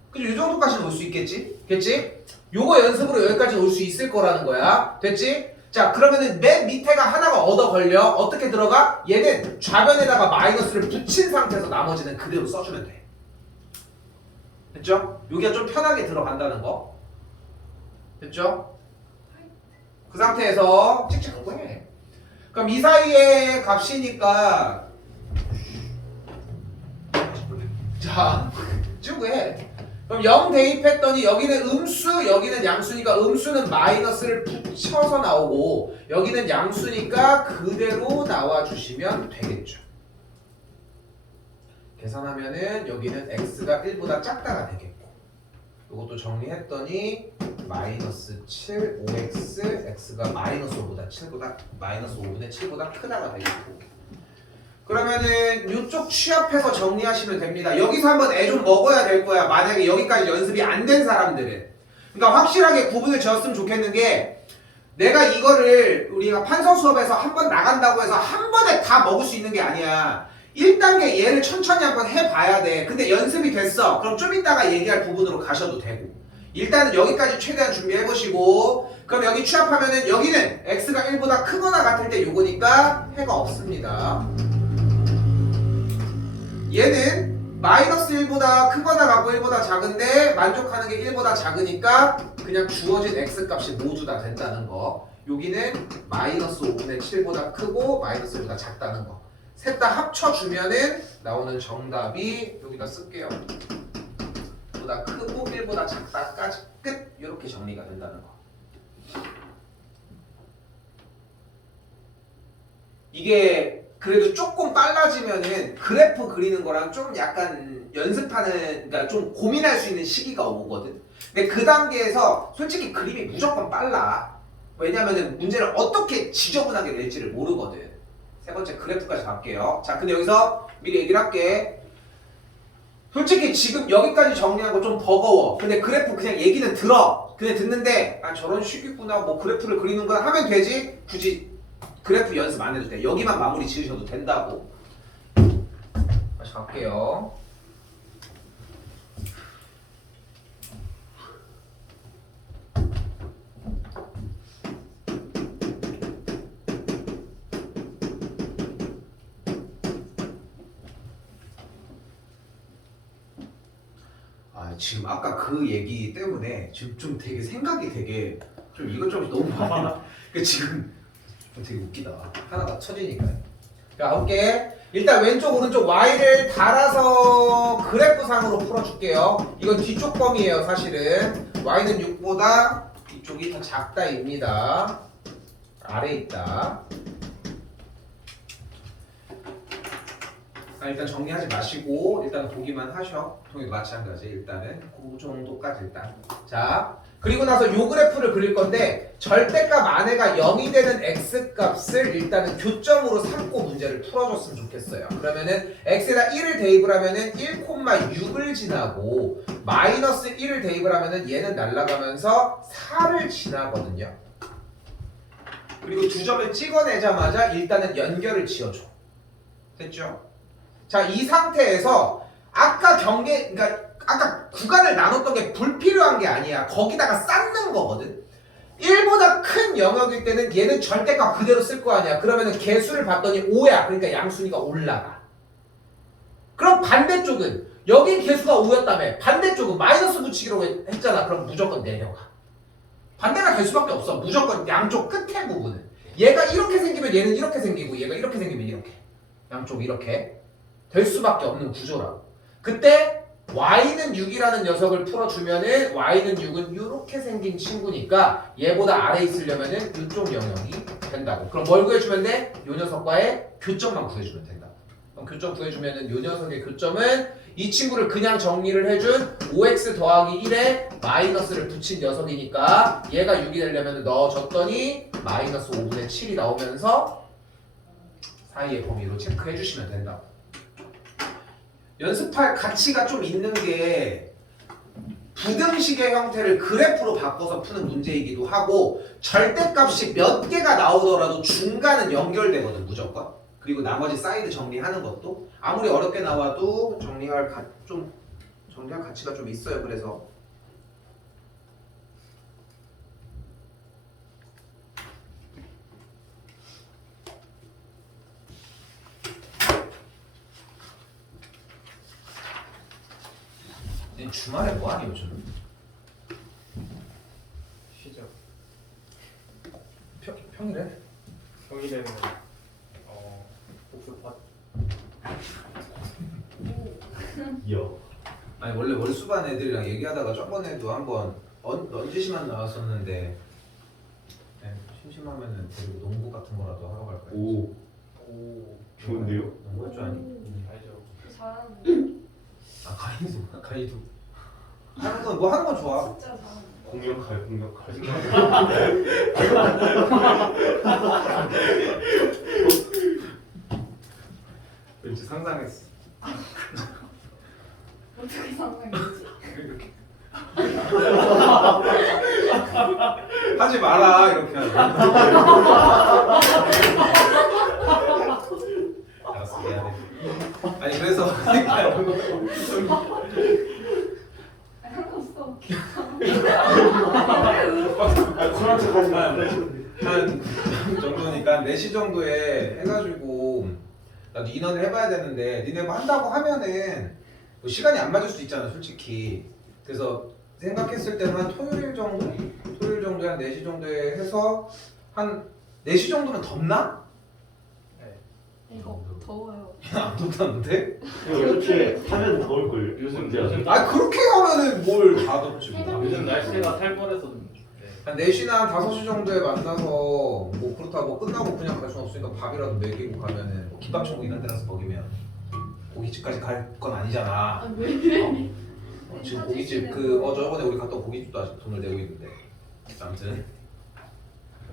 그죠? 요 정도까지 놓을 수 있겠지? 됐지? 요거 연습으로 여기까지 올 수 있을 거라는 거야. 됐지? 자, 그러면은 맨 밑에가 하나가 얻어 걸려. 어떻게 들어가? 얘는 좌변에다가 마이너스를 붙인 상태에서 나머지는 그대로 써주면 돼. 됐죠? 여기가 좀 편하게 들어간다는 거. 됐죠? 그 상태에서 찍찍 공부해. 그럼 이 사이의 값이니까 자 쭉 해. 그럼 0 대입했더니 여기는 음수 여기는 양수니까 음수는 마이너스를 붙여서 나오고 여기는 양수니까 그대로 나와주시면 되겠죠. 계산하면은 여기는 x가 1보다 작다가 되겠고 이것도 정리했더니 마이너스 7 5x x가 마이너스 5보다 마이너스 5분의 7보다 크다가 되겠고 그러면은 이쪽 취합해서 정리하시면 됩니다. 여기서 한번 애 좀 먹어야 될 거야. 만약에 여기까지 연습이 안 된 사람들은. 그러니까 확실하게 구분을 지었으면 좋겠는 게 내가 이거를 우리가 판서 수업에서 한 번 나간다고 해서 한 번에 다 먹을 수 있는 게 아니야. 1단계 얘를 천천히 한번 해봐야 돼. 근데 연습이 됐어. 그럼 좀 이따가 얘기할 부분으로 가셔도 되고 일단은 여기까지 최대한 준비해보시고 그럼 여기 취합하면은 여기는 x가 1보다 크거나 같을 때 요거니까 해가 없습니다. 얘는 마이너스 1보다 크거나 같고 1보다 작은데 만족하는 게 1보다 작으니까 그냥 주어진 x값이 모두 다 된다는 거. 여기는 마이너스 5분의 7보다 크고 마이너스 1보다 작다는 거. 셋 다 합쳐주면은 나오는 정답이 여기다 쓸게요. 보다 크고 1보다 작다까지 끝. 이렇게 정리가 된다는 거. 이게 그래도 조금 빨라지면은 그래프 그리는 거랑 좀 약간 연습하는 그러니까 좀 고민할 수 있는 시기가 오거든. 근데 그 단계에서 솔직히 그림이 무조건 빨라. 왜냐면은 문제를 어떻게 지저분하게 낼지를 모르거든. 세 번째 그래프까지 갈게요. 자, 근데 여기서 미리 얘기를 할게. 솔직히 지금 여기까지 정리한 거 좀 버거워. 근데 그래프 그냥 얘기는 들어. 그냥 듣는데 아 저런 식이구나 뭐 그래프를 그리는 건 하면 되지. 굳이 그래프 연습 안 해도 돼. 여기만 마무리 지으셔도 된다고. 다시 갈게요. 지금 아까 그 얘기 때문에 지금 좀 되게 생각이 되게 좀 이것저것 너무 많아. 그 지금 좀 되게 웃기다. 하나가 쳐지니까. 자, 볼게. 일단 왼쪽 오른쪽 y를 달아서 그래프상으로 풀어줄게요. 이건 뒤쪽 범위예요, 사실은. y는 6보다 이쪽이 더 작다입니다. 아래 있다. 일단 정리하지 마시고 일단 보기만 하셔. 통일 마찬가지. 일단은 그 정도까지 일단. 자, 그리고 나서 요 그래프를 그릴 건데 절대값 안에가 0이 되는 x값을 일단은 교점으로 삼고 문제를 풀어줬으면 좋겠어요. 그러면은 x에다 1을 대입을 하면은 1,6을 지나고 마이너스 1을 대입을 하면은 얘는 날아가면서 4를 지나거든요. 그리고 두 점을 찍어내자마자 일단은 연결을 지어줘. 됐죠? 자, 이 상태에서 아까 그러니까 아까 구간을 나눴던 게 불필요한 게 아니야. 거기다가 쌓는 거거든. 1보다 큰 영역일 때는 얘는 절대값 그대로 쓸 거 아니야. 그러면은 개수를 봤더니 5야. 그러니까 양수니까 올라가. 그럼 반대쪽은 여기 개수가 5였다며. 반대쪽은 마이너스 붙이기로 했잖아. 그럼 무조건 내려가. 반대가 개수밖에 없어. 무조건 양쪽 끝에 부분은. 얘가 이렇게 생기면 얘는 이렇게 생기고 얘가 이렇게 생기면 이렇게. 양쪽 이렇게. 될 수밖에 없는 구조라고. 그때 y는 6이라는 녀석을 풀어주면은 y는 6은 이렇게 생긴 친구니까 얘보다 아래 있으려면은 이쪽 영역이 된다고. 그럼 뭘 구해주면 돼? 이 녀석과의 교점만 구해주면 된다. 그럼 교점 구해주면은 이 녀석의 교점은 이 친구를 그냥 정리를 해준 5x 더하기 1에 마이너스를 붙인 녀석이니까 얘가 6이 되려면 넣어줬더니 마이너스 5분의 7이 나오면서 사이의 범위로 체크해 주시면 된다. 연습할 가치가 좀 있는 게 부등식의 형태를 그래프로 바꿔서 푸는 문제이기도 하고 절대값이 몇 개가 나오더라도 중간은 연결되거든 무조건. 그리고 나머지 사이드 정리하는 것도 아무리 어렵게 나와도 정리할 가치가 좀 있어요. 그래서 주말에 뭐하니 요즘? 쉬죠. 평일에? 평일에는 복습 파. 이야. 아니 원래 월수반 애들이랑 얘기하다가 저번에도 한번 넌지시만 나왔었는데 네, 심심하면은 데리고 농구 같은 거라도 하러 갈까요? 오. 오. 좋은데요? 농구 할 줄 아니? 알죠. 잘하는데. 아 가이도 하는 건 뭐 하는 건 좋아. 진짜 잘하는데. 공격할. 왠지 상상했어. 어떻게 상상했지? 이렇게 하지 마라 이렇게 하고. 알았어 미안해. 아니 그래서 상관없어. 쿨한 척 하지 마. 한 정도니까 4시 정도에 해가지고 나도 인원을 해봐야 되는데 니네 뭐 한다고 하면은 뭐 시간이 안 맞을 수 있잖아 솔직히. 그래서 생각했을 때는 한 토요일 정도에 한 4시 정도에 해서 한 4시 정도면 덥나? 이거 더워요. 안 덥다는데? 어떻게 하면 더울걸요? 요즘 아 그렇게 하면은 뭘 다 덥지 뭐. 요즘 날씨가 살벌해서 좀. 한 4시나 5시 정도에 만나서 뭐 그렇다고 뭐 끝나고 그냥 갈 순 없으니까 밥이라도 먹이고 가면은 뭐 김밥천국 이런 데 가서 먹이면 고깃집까지 갈 건 아니잖아. 아, 왜? 지금 고깃집 저번에 우리 갔던 고깃집도 아직 돈을 내고 있는데 아무튼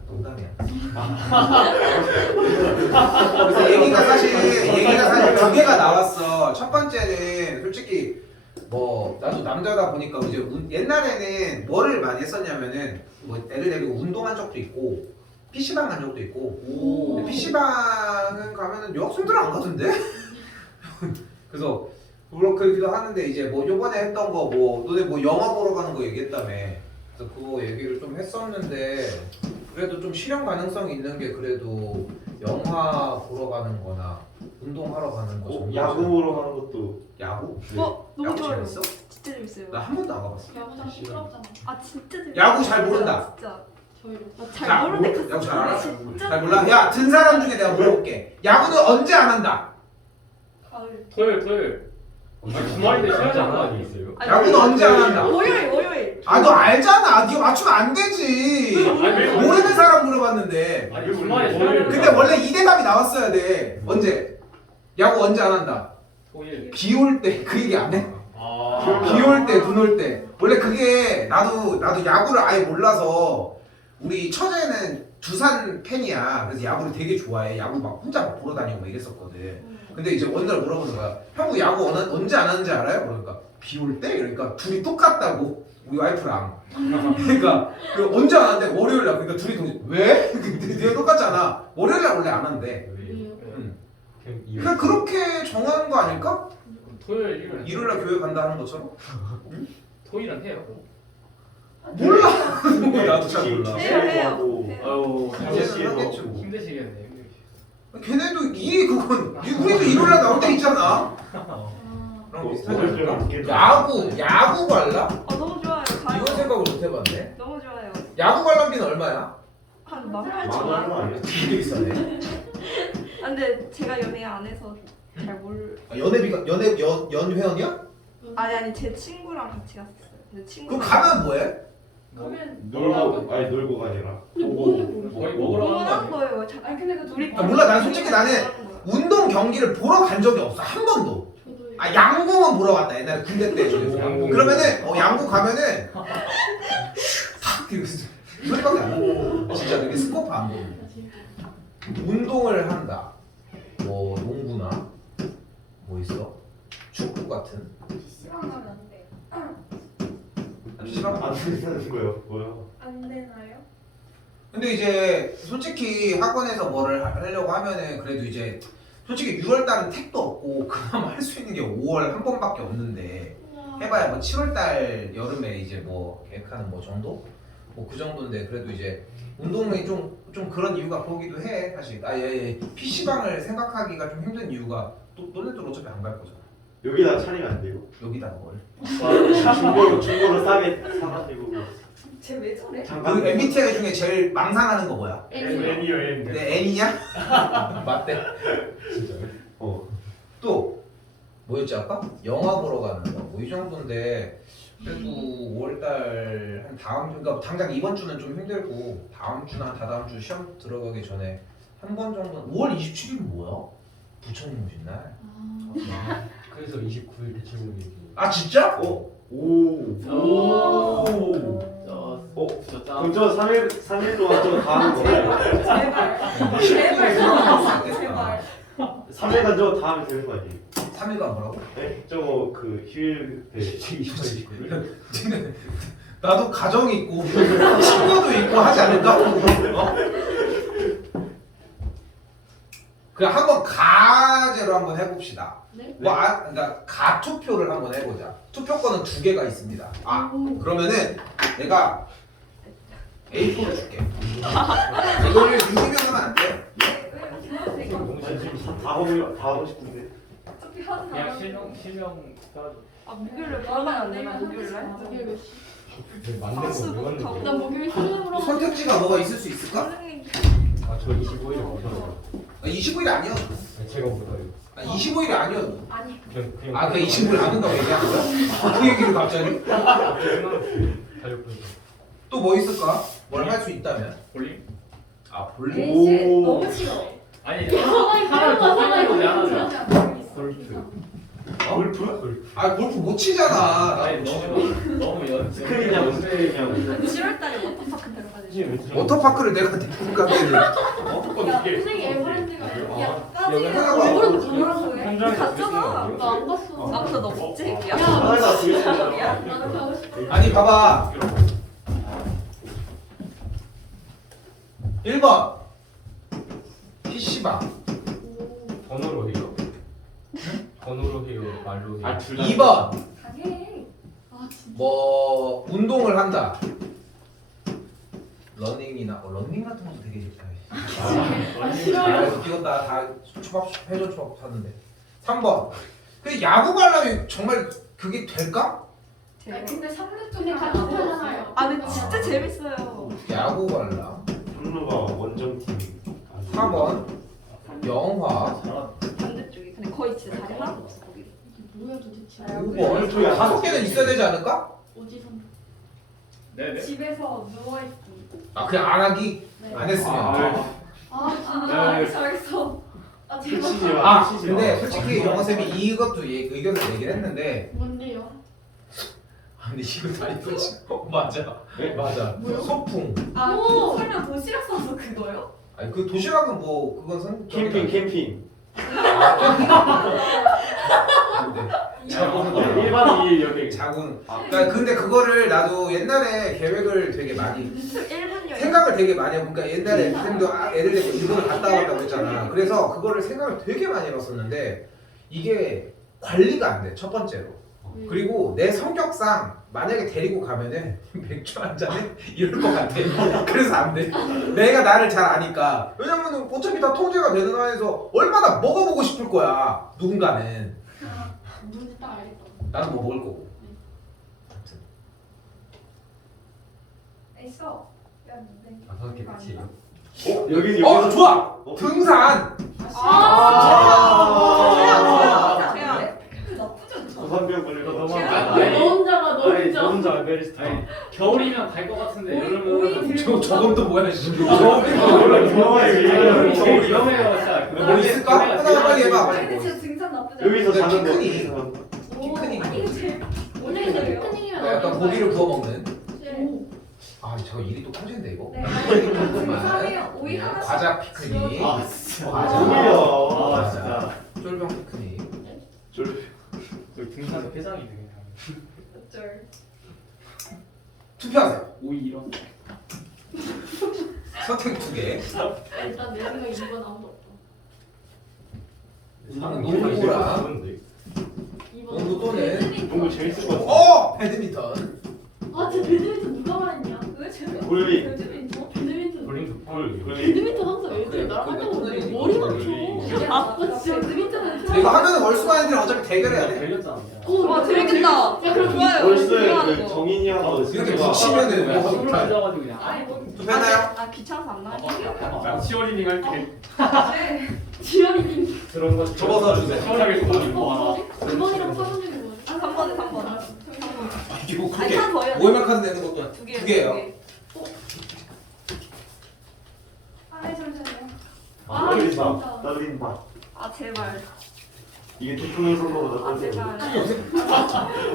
농담이야. 그래서 얘기가 사실 두 개가 나왔어. 첫 번째는 솔직히 뭐 나도 남자다 보니까 이제 옛날에는 뭐를 많이 했었냐면은 뭐 애를 데리고 운동한 적도 있고 PC방 간 적도 있고. 오. PC방은 가면은 여학생들은 안 가던데? 그래서 그렇기도 하는데 이제 뭐 요번에 했던 거 뭐 너네 뭐 영화 보러 가는 거 얘기했다며. 그래서 그거 얘기를 좀 했었는데 그래도 좀 실현 가능성이 있는 게 그래도 영화 보러 가는 거나 운동하러 가는 거 정도. 야구 보러 가는 것도. 야구? 너무 야구 좋아요. 재밌어? 진짜 재밌어요. 나 한 번도 안 가봤어. 야구장 시끄럽잖아. 아 진짜 재밌어. 야구 잘 모른다. 진짜. 저희도. 자, 잘 모르는데 야구 잘 알아? 진짜. 잘 몰라? 야, 든 사람 중에 내가 물어볼게. 야구는 언제 안 한다? 가을. 토요일. 주말인데 쉬어야지 않나? 있어요. 아니, 야구는 언제 안 한다? 월요일. 아, 너 알잖아. 네가 맞추면 안 되지. 모르는 사람 물어봤는데. 아니 주말에 쉬어야 근데 원래 이 대답이 나왔어야 돼. 언제? 야구 언제 안 한다? 토일. 비 올 때 그 얘기 안 해? 아. 비 올 때, 눈 올 때. 원래 그게 나도 야구를 아예 몰라서 우리 처제는 두산 팬이야. 그래서 야구를 되게 좋아해. 야구 막 혼자 막 보러 다니고 막 이랬었거든. 근데 이제 어느 날 물어보는 거야. 형부 야구 언제 안 하는지 알아요? 그러니까 비 올 때? 그러니까 둘이 똑같다고. 우리 와이프랑. 그러니까 언제 안 하는데? 월요일 날. 그러니까 둘이 동시에 왜? 네가 똑같잖아. 월요일 날 원래 안 한대. 그냥 그렇게 정하는 거 아닐까? 토요일 일요일 날 교회 간다 하는 것처럼? 토일은 해요. 몰라. 나도 잘 몰라. 해요. 아유 이제는 하겠지 뭐. 힘드시겠네. 걔네도 그건 우리도 일요일 날 나올 때 있잖아. 그럼 비슷하지 않을까? 야구 관람? 너무 좋아요. 가요. 이건 생각을 못 해봤네. 너무 좋아요. 야구 관람비는 얼마야? 한 만원 18,000원. 아니야? 되게 비싸네. 아, 근데 제가 연애 안 해서 잘 몰. 연회원이야? 아니 제 친구랑 같이 갔어요. 근데 친구. 그럼 가면 뭐해? 놀고가 아니라 거의 먹으러 가는 거 하는 아니에요? 거예요. 잠깐 근데 그 둘이. 몰라. 난 솔직히 나는 운동 경기를 보러 간 적이 없어 한 번도. 아 양궁은 보러 갔다 옛날에 군대 때. 양궁. 그러면은 양궁 가면은 탁 이렇게 소리밖에 안 나. 진짜 되게 스코프 안 보는. 운동을 한다. 뭐 농구나 뭐 있어? 축구 같은. PC방 가면 안 돼. PC방? 안 된다는 거예요. 뭐야? 안 되나요? 근데 이제 솔직히 학원에서 뭐를 하려고 하면은 그래도 이제 솔직히 6월 달은 택도 없고 그나마 할 수 있는 게 5월 한 번밖에 없는데 해봐야 뭐 7월 달 여름에 이제 뭐 계획하는 뭐 정도? 뭐 그 정도인데 그래도 이제 운동이 좀 그런 이유가 보기도 해 사실. PC방을 생각하기가 좀 힘든 이유가 또 너네들 어차피 안 갈 거잖아. 여기다 차리면 안 돼요? 여기다 뭘? 중고로 싸게 사가지고 쟤 왜 저래? 잠깐. 그 MBTI 중에 제일 망상하는 거 뭐야? N이요 N. 내 N이냐? 맞대. 어. 또 뭐였지 아까? 영화 보러 가는 거. 뭐 이 정도인데 그래도 5월달 한 다음 주, 그러니까 당장 이번 주는 좀 힘들고 다음 주나 다다음 주 시험 들어가기 전에 한 번 정도. 5월 27일은 뭐야? 부처님 오신 날. 그래서 29일 대체공이 아 진짜? 오. 졌다. 그럼 저 3일 동안 저 다 하는 거예요? 제발. 제발. 제발. 3일간 저 다 하면 되는 거 아니에요? 3일간 뭐라고? 네? 저거 그 휴일 때 29일? 나도 가정이 있고 친구도 있고 하지 않을까? 어? 그냥 한번 가제로 한번 해봅시다. 네? 뭐 그러니까 가투표를 한번 해보자. 투표권은 2개가 있습니다. 그러면은 내가 A4를 줄게. 이거를 유기면 하면 안 돼. 왜 지금 다 하고 싶은데 어차피 하는 거 그냥 실명 써가지고. 아 목요일에 바로 안 되면 목요일날? 만든 거왜 만든 나 거예요? 목요일 실력으로 선택지가 뭐가 있을 수 있을까? 선생님 아저 25일에 못하요 25일이 아니어도. 제가 못해요 25일이 아니어도. 아니 아, 그 25일 안 된다고 얘기하는 거야? 그 얘기를 갑자기? 달력보니까 또 뭐 있을까? 뭘 할 수 있다면? 볼링? 아, 볼링? 네, 너무 싫어. 아니 하나 더 생각해보지 않았어요? 골프 어? 골프? 아, 골프 못 치잖아. 아니 너무 스크린이냐고 스크린이냐고 7월달에 워터파크 데려가야지. 워터파크를 내가 데리고 가면 야 어떻게? 선생님 에버랜드가 야 여기 빠지면 하나가 얼굴은 뭐라고 해? 현장에서 갔잖아. 쓰는 거 나안 갔어. 아 근데 너 못쟁이야. 하나가 되게 야 나도 가고 싶어. 아니, 봐봐. 1번. PC방. 번호로 해요? 번호로 해요? 말로 해요? 둘 2번. 당해. 아 진짜. 뭐, 운동을 한다. 러닝이나, 러닝 같은 것도 되게 좋다. 아, 뛰었다. 다 초밥, 회전 초밥 샀는데. 3번. 그 야구 관람이 정말 그게 될까? 아니, 근데 3루 근데 같이 하잖아요. 아 근데 진짜 재밌어요. 야구 관람. 삼루가 원정팀 4번. 영화. 반대쪽이. 근데 거의 진짜 다리 하나도 없어 거기. 뭐야 도대체? 5번. 저기 5개는 있어야 되지 않을까? 어디서? 네네. 집에서 누워 있기. 아, 그냥 안 하기? 네. 안 했으면. 아 알겠어 알겠어. 아 펼치지 제발. 마. 아, 근데 솔직히 영어쌤이 이것도 의견을 얘기를 했는데, 뭔데요? 아, 근데 이거 다리 펼치. 맞아. 네? 맞아. 뭐요? 소풍. 아 오! 설마 도시락 싸서 그거요? 아니, 그 도시락은 뭐, 그건 캠핑 근데 자고 1박 2일 여기 자군. 아. 그러니까 근데 그거를 나도 옛날에 계획을 되게 많이 1분 여행. 생각을 되게 많이 하고, 그러니까 옛날에 쌤도 애들 데리고 일본을 갔다 왔다고 했잖아. 그래서 그거를 생각을 되게 많이 해봤었는데 이게 관리가 안 돼. 첫 번째로. 그리고 내 성격상 만약에 데리고 가면은 맥주 한 잔에 이럴 것 같아. 그래서 안 돼. 내가 나를 잘 아니까. 왜냐면 어차피 다 통제가 되는 안에서 얼마나 먹어보고 싶을 거야. 누군가는. 누군지 딱 알겠다. 나는 뭐 먹을 거고. 아무튼. 있어. 야, 네. 5개 끝이에요? 여기 좋아. 등산. 나쁘지 않죠? 고산병 걸릴 것 너무 같아. 아니, 너 혼자가 너 혼자. 혼자 베리스 아니 겨울이면 갈 것 같은데 여름은 저건 뭐야 지금. 겨울 위험해요 진짜. 뭐 있을까? 하나 빨리 해봐. 아니 근데 진짜 등산 나쁘지 않아. 여기서 근데 자는 거 피크닉. 여기서 자는 거. 피크닉. 아니 이게 제일 원래 피크닉이에요? 피크닉이면 약간 고기를 구워 먹는. 오. 아 아 저거 일이 또 커진데 이거. 네. 3이요. 5위 그냥 하나씩. 과자 피크닉. 아 진짜. 맞아. 오히려. 아 진짜. 쫄병 피크닉. 거의 등산의 회장이네 그냥. 어쩔. 투표하세요. 오이 이런. 선택 2개. 일단 내 생각에 이번 아무도 없다. 농구랑 이번. 농구 또는 농구 재밌을 것 같아. 배드민턴. 아 진짜 배드민턴 누가 말했냐? 왜 재밌어? 볼링. 배드민턴? 배드민턴. 볼링도 볼링. 배드민턴 항상 애들이 나랑 할 때마다 머리 맞춰. 아 진짜 배드민턴은 이거 하면은 월수가 애들은 어차피 대결해야 돼. 걸렸잖아. 와 재밌겠다. 야 그럼 좋아요. 월수에 그 정인이 하고 이렇게 붙이면은 야 뭐 손으로 못해. 앉아가지고 그냥. 아니 뭐. 투표했나요? 아 귀찮아서 안 나가. 나 치어리닝 할게. 네. 지연이님. 그런 거 접어서 주세요. 시원하게 돈 입고 어 하나. 뭐지? 2번이랑 4번이 뭐지? 아 3번에 3번. 아, 이게 뭐 아니 그렇게 하나 더 해야 돼. 모의말 카드 내는 것도 두 두 개. 개예요. 아 잠시만요. 아 떨린다. 진짜. 떨린다. 아 제발. 이게 대통령 선거보다 아 떨린다.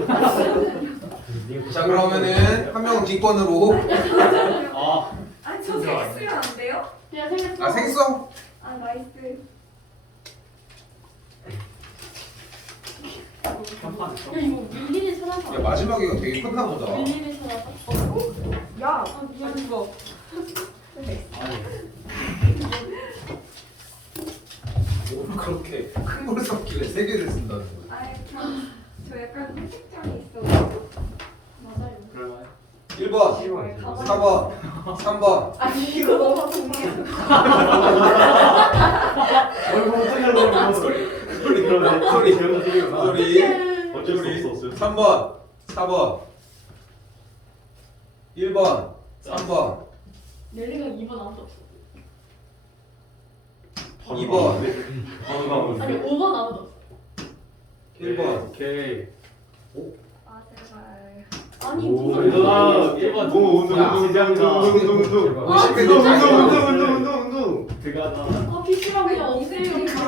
제발. 자 그러면은 한 명은 기권으로. 아. 아니 저 생수면 안 돼요? 야 생겼어. 아 생수. 아 나이스. 한판. 야 이거 밀린이 찾아서. 야 마지막이가 되게 컸나 보다. 밀린이 찾아서. 야. 아 미안. 이거. 뭐 그렇게 큰 걸 섞기를 세 개를 쓴다는 거야. 아이 저 약간 선택장이 있어가지고. 맞아요. 그럴만해. 1번, 4번, 3번. 아니 이거 너무 궁금해. 얼굴 틀려서 소리. 그러네. 소리. 재현아 소리가 나. 소리. 어쩔 수 없어. 3번, 4번, 1번, 3번, 내 생각에 2번 아무도 없어. 2번, 아니 5번 아무도 없어. 1번. 오케이. 아 제발. 아니 오, 무슨 얘들아 1번. 운동 시작이다. 운동. 아, 운동. 들어가자. 아 PC방 그냥 없애요. 진짜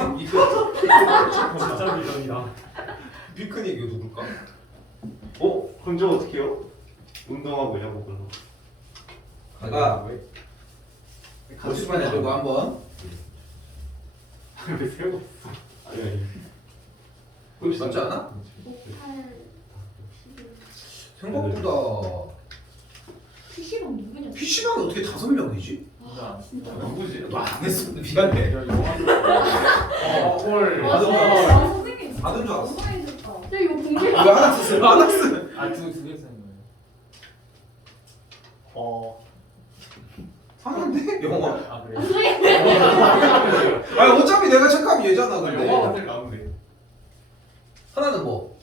미련이다. 피크닉 이거 누굴까? 그럼 저 어떻게 해요? 운동하고 야구 걸로. 가가 거짓말 해주고 한번. 왜 세워? 아니. 맞지 않아? 8 생각보다 PC방 누구냐? PC방이 어떻게 5명이지? 아 진짜. 누구지? 너 안 했어. 미안해. 헐. 맞아. 아 선생님. 받은 줄 알았어. 너무 해줬다. 야 이거 공개. 왜 하나 썼어요? 하나 쓰. 아두개 쓰는 거예요. 하는데? 영화. 아 그래. 아니 어차피 내가 체크하면 얘잖아 근데. 영화 같은 나오는데. 하나는 뭐?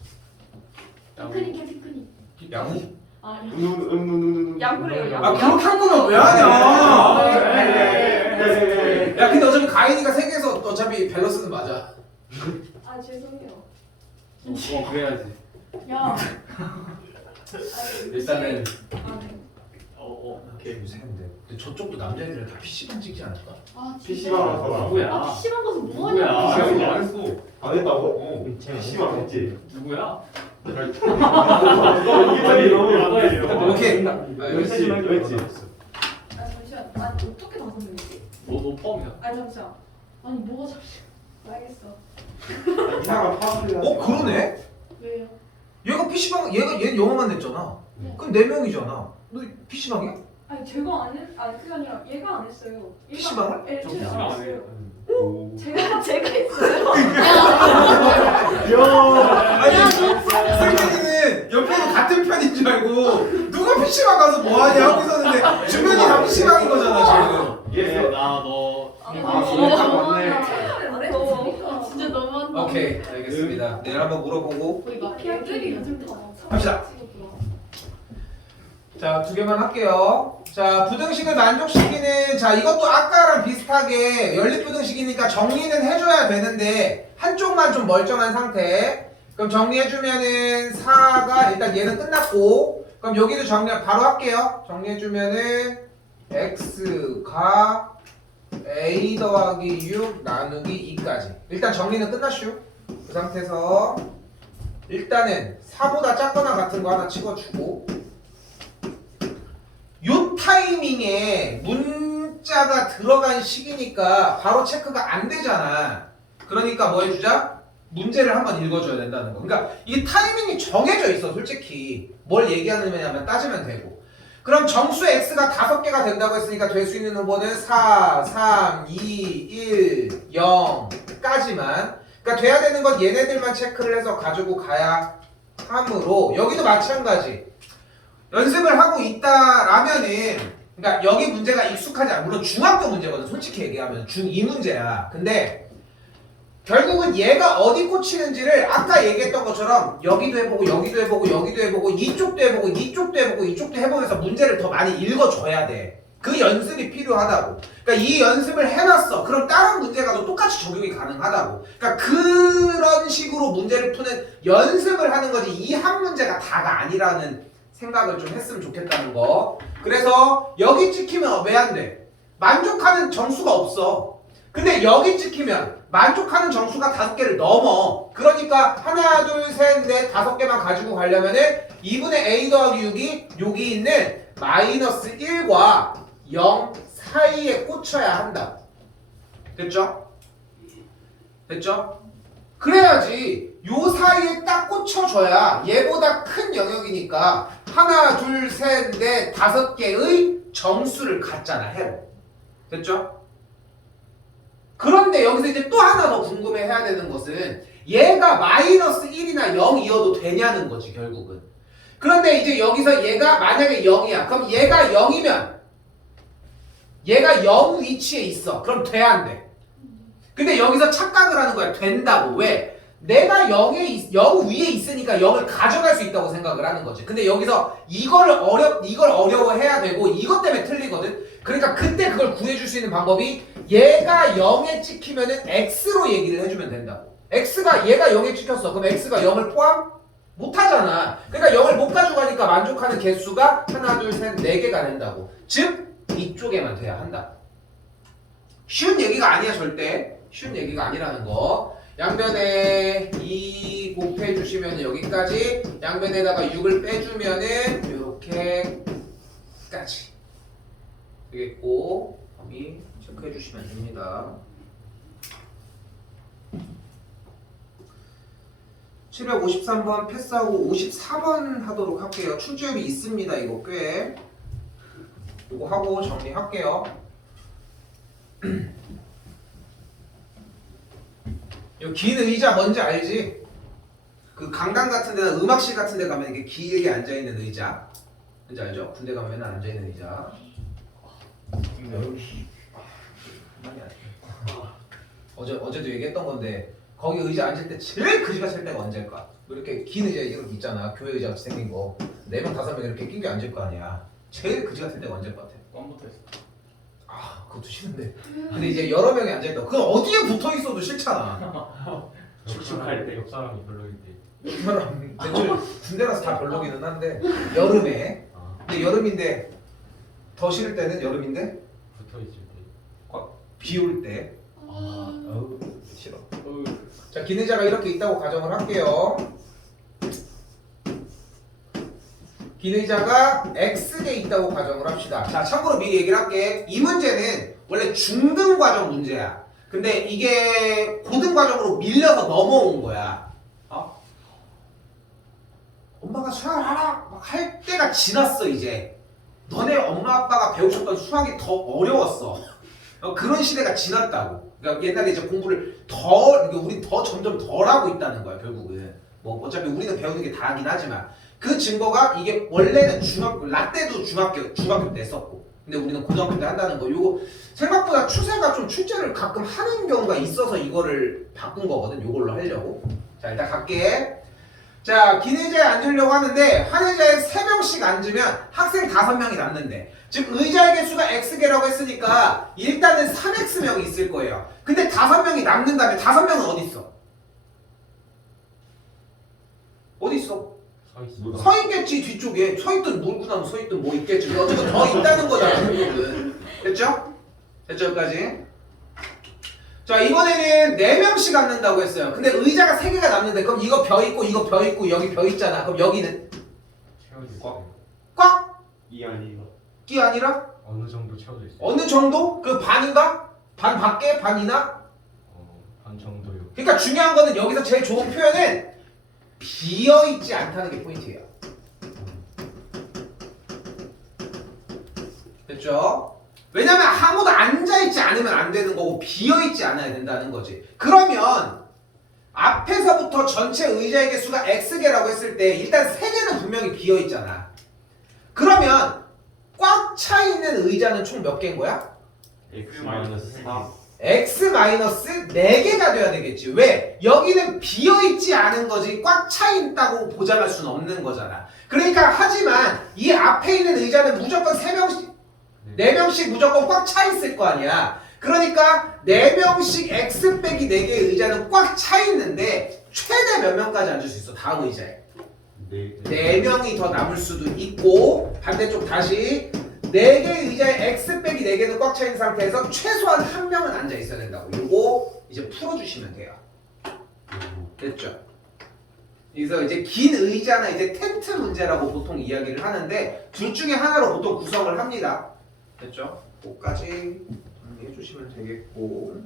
피크닉 피크닉. 양우? 아 야구래요 야구. 아 그렇게 한 거면 왜 하냐? 야 근데 어차피 가인이가 3개에서 어차피 밸런스는 맞아. 아 죄송해요. 그래야지. 야. 일단은 아 네. 오케이 요새 근데 저쪽도 남자애들은 다 PC방 찍지 않을까? 아 진짜. PC방 가서 누구야? 아 PC방 가서 뭐 누구야? 하냐? 안 했어. 안 했다고? PC방 했지. 누구야? 이게 빨리 너무. 오케이. 왜 했지? 아 잠시만. 아 어떻게 5명이지? 너 포함이야. 아 잠시만. 아니 뭐가 잠시. 알겠어. 이상한 파악을. 그러네? 왜요? 얘가 PC방 얘는 영어만 냈잖아. 네. 그럼 4명이잖아. 너 PC방이야? 아니 제가 안 했. 아니 그게 아니라 얘가 안 했어요. 얘가- PC방을? 네, 저 제가 PC방 안 안 해요. 했어요. 오. 제가 했어요. 아니 승민이는 옆에도 같은 편인 줄 알고 누가 PC방 가서 뭐하냐 하고 있었는데 주변이 다 PC방인 거잖아 지금. 예. 나너 안 했어. 아, 진짜 너무한다. 오케이 알겠습니다. 내일 한번 물어보고 거의 마피아 게임이 요즘 다. 합시다. 자 2개만 할게요. 자 부등식을 만족시키는 자 이것도 아까랑 비슷하게 연립부등식이니까 정리는 해줘야 되는데 한쪽만 좀 멀쩡한 상태. 그럼 정리해주면은 4가 일단 얘는 끝났고 그럼 여기도 정리 바로 할게요. 정리해주면은 x가 a 더하기 6 나누기 2까지 일단 정리는 끝났슈. 그 상태에서 일단은 4보다 작거나 같은 거 하나 찍어주고 요때 타이밍에 문자가 들어간 시기니까 바로 체크가 안 되잖아. 그러니까 뭐 해주자? 문제를 한번 읽어줘야 된다는 거. 그러니까 이 타이밍이 정해져 있어, 솔직히. 뭘 얘기하느냐면 따지면 되고. 그럼 정수 x가 5개가 된다고 했으니까 될 수 있는 후보는 4, 3, 2, 1, 0까지만. 그러니까 돼야 되는 건 얘네들만 체크를 해서 가지고 가야 하므로 여기도 마찬가지. 연습을 하고 있다라면은 그러니까 여기 문제가 익숙하지 않아. 물론 중학교 문제거든. 솔직히 얘기하면 중2 문제야. 근데 결국은 얘가 어디 꽂히는지를 아까 얘기했던 것처럼 여기도 해보고 여기도 해보고 여기도 해보고 이쪽도 해보고 이쪽도 해보고 이쪽도 해보면서 문제를 더 많이 읽어줘야 돼. 그 연습이 필요하다고. 그러니까 이 연습을 해놨어. 그럼 다른 문제 가도 똑같이 적용이 가능하다고. 그러니까 그런 식으로 문제를 푸는 연습을 하는 거지 이 한 문제가 다가 아니라는 생각을 좀 했으면 좋겠다는 거. 그래서 여기 찍히면 왜 안 돼? 만족하는 정수가 없어. 근데 여기 찍히면 만족하는 정수가 5개를 넘어. 그러니까 하나, 둘, 셋, 넷, 5개만 가지고 가려면은 2분의 a 더하기 6이 여기 있는 마이너스 1과 0 사이에 꽂혀야 한다. 됐죠? 됐죠? 그래야지 요 사이에 딱 꽂혀줘야 얘보다 큰 영역이니까 하나, 둘, 셋, 넷, 5개의 정수를 갖잖아, 해로. 됐죠? 그런데 여기서 이제 또 하나 더 궁금해해야 되는 것은 얘가 마이너스 1이나 0이어도 되냐는 거지, 결국은. 그런데 이제 여기서 얘가 만약에 0이야. 그럼 얘가 0이면 얘가 0 위치에 있어. 그럼 돼, 안 돼? 근데 여기서 착각을 하는 거야. 된다고. 왜? 내가 0 위에 있으니까 0을 가져갈 수 있다고 생각을 하는 거지. 근데 여기서 이걸 어려워해야 되고 이것 때문에 틀리거든. 그러니까 그때 그걸 구해줄 수 있는 방법이 얘가 0에 찍히면은 x로 얘기를 해주면 된다고. 얘가 0에 찍혔어. 그럼 x가 0을 포함? 못하잖아. 그러니까 0을 못 가져가니까 만족하는 개수가 하나, 둘, 셋, 4개가 된다고. 즉 이쪽에만 돼야 한다. 쉬운 얘기가 아니야, 절대. 쉬운 얘기가 아니라는 거. 양변에 2 곱해주시면 여기까지, 양변에다가 6을 빼주면은 이렇게까지 되겠고, 범위 체크해주시면 됩니다. 753번 패스하고 54번 하도록 할게요. 출제율이 있습니다. 이거 꽤. 이거 하고 정리할게요. 이 긴 의자 뭔지 알지? 그 강당 같은 데나 음악실 같은 데 가면 이렇게 길게 앉아있는 의자. 뭔지 알죠? 군대 가면 맨날 앉아있는 의자. 어제도 얘기했던 건데 거기 의자 앉을 때 제일 그지가 셀 때가 언제일까? 뭐 이렇게 긴 의자 이렇게 있잖아. 교회 의자 같이 생긴 거. 4명 5명 이렇게 끼게 앉을 거 아니야. 제일 그지가 셀 때가 언제일 것 같아? 껌부터 했어. 아, 그것도 싫은데. 근데 이제 여러 명이 앉아있다. 그건 어디에 붙어 있어도 싫잖아. 축축할 때. 옆 사람이 별로인데. 이 사람 대출 군대라서 다 별로기는 한데 여름에. 근데 여름인데 더 싫을 때는 여름인데 붙어 있을 때. 비 올 때. 어우. 싫어. 자, 긴 의자가 이렇게 있다고 가정을 할게요. 긴 의자가 X개 있다고 가정을 합시다. 자, 참고로 미리 얘기를 할게. 이 문제는 원래 중등 과정 문제야. 근데 이게 고등 과정으로 밀려서 넘어온 거야. 엄마가 수학을 하라 할 때가 지났어. 이제 너네 엄마 아빠가 배우셨던 수학이 더 어려웠어. 그런 시대가 지났다고. 그러니까 옛날에 이제 공부를 우린 더 점점 덜 하고 있다는 거야, 결국은. 뭐 어차피 우리는 배우는 게 다르긴 하지만 그 증거가 이게 원래는 라떼도 중학교 때 썼고, 근데 우리는 고등학교 때 한다는 거. 요거 생각보다 추세가 좀 출제를 가끔 하는 경우가 있어서 이거를 바꾼 거거든. 요걸로 하려고. 자, 일단 갈게. 자, 긴 의자에 앉으려고 하는데 한 의자에 3명씩 앉으면 학생 5명이 남는데, 즉 의자의 개수가 X개라고 했으니까 일단은 3X명이 있을 거예요. 근데 5명이 남는다면 5명은 어디 있어? 어디 있어? 서 있어. 서 있겠지. 뒤쪽에 서 있든 물구나무 서 있든 뭐 있겠지. 어쨌든 더 있다는 거잖아, 결국은. 됐죠? 됐죠? 여기까지. 자, 이번에는 4명씩 앉는다고 했어요. 근데 의자가 3개가 남는데 그럼 이거 벼 있고 이거 벼 있고 여기 벼 있잖아. 그럼 여기는 채워질 꽉. 때. 꽉? 이 아니에요. 기 아니라 어느 정도 채워져 있어요. 어느 정도? 그 반인가? 반 밖에? 반 이나? 반 정도요. 그러니까 중요한 거는 여기서 제일 좋은 표현은 비어있지 않다는 게 포인트예요. 됐죠? 왜냐면 아무도 앉아있지 않으면 안 되는 거고 비어있지 않아야 된다는 거지. 그러면 앞에서부터 전체 의자의 개수가 X개라고 했을 때 일단 3개는 분명히 비어있잖아. 그러면 꽉 차 있는 의자는 총 몇 개인 거야? X-4 X-4개가 돼야 되겠지. 왜? 여기는 비어있지 않은 거지 꽉 차 있다고 보장할 수는 없는 거잖아. 그러니까 하지만 이 앞에 있는 의자는 무조건 3명씩 4명씩 무조건 꽉 차 있을 거 아니야. 그러니까 4명씩 X 빼기 4개의 의자는 꽉 차 있는데 최대 몇 명까지 앉을 수 있어? 다음 의자에 네. 4명이 더 남을 수도 있고 반대쪽 다시 4개의 의자에 X 빼기 4개는 꽉 차 있는 상태에서 최소한 1명은 앉아 있어야 된다고. 이거 이제 풀어주시면 돼요. 됐죠? 그래서 이제 긴 의자나 이제 텐트 문제라고 보통 이야기를 하는데 둘 중에 하나로 보통 구성을 합니다. 됐죠? 그거까지 정리해 주시면 되겠고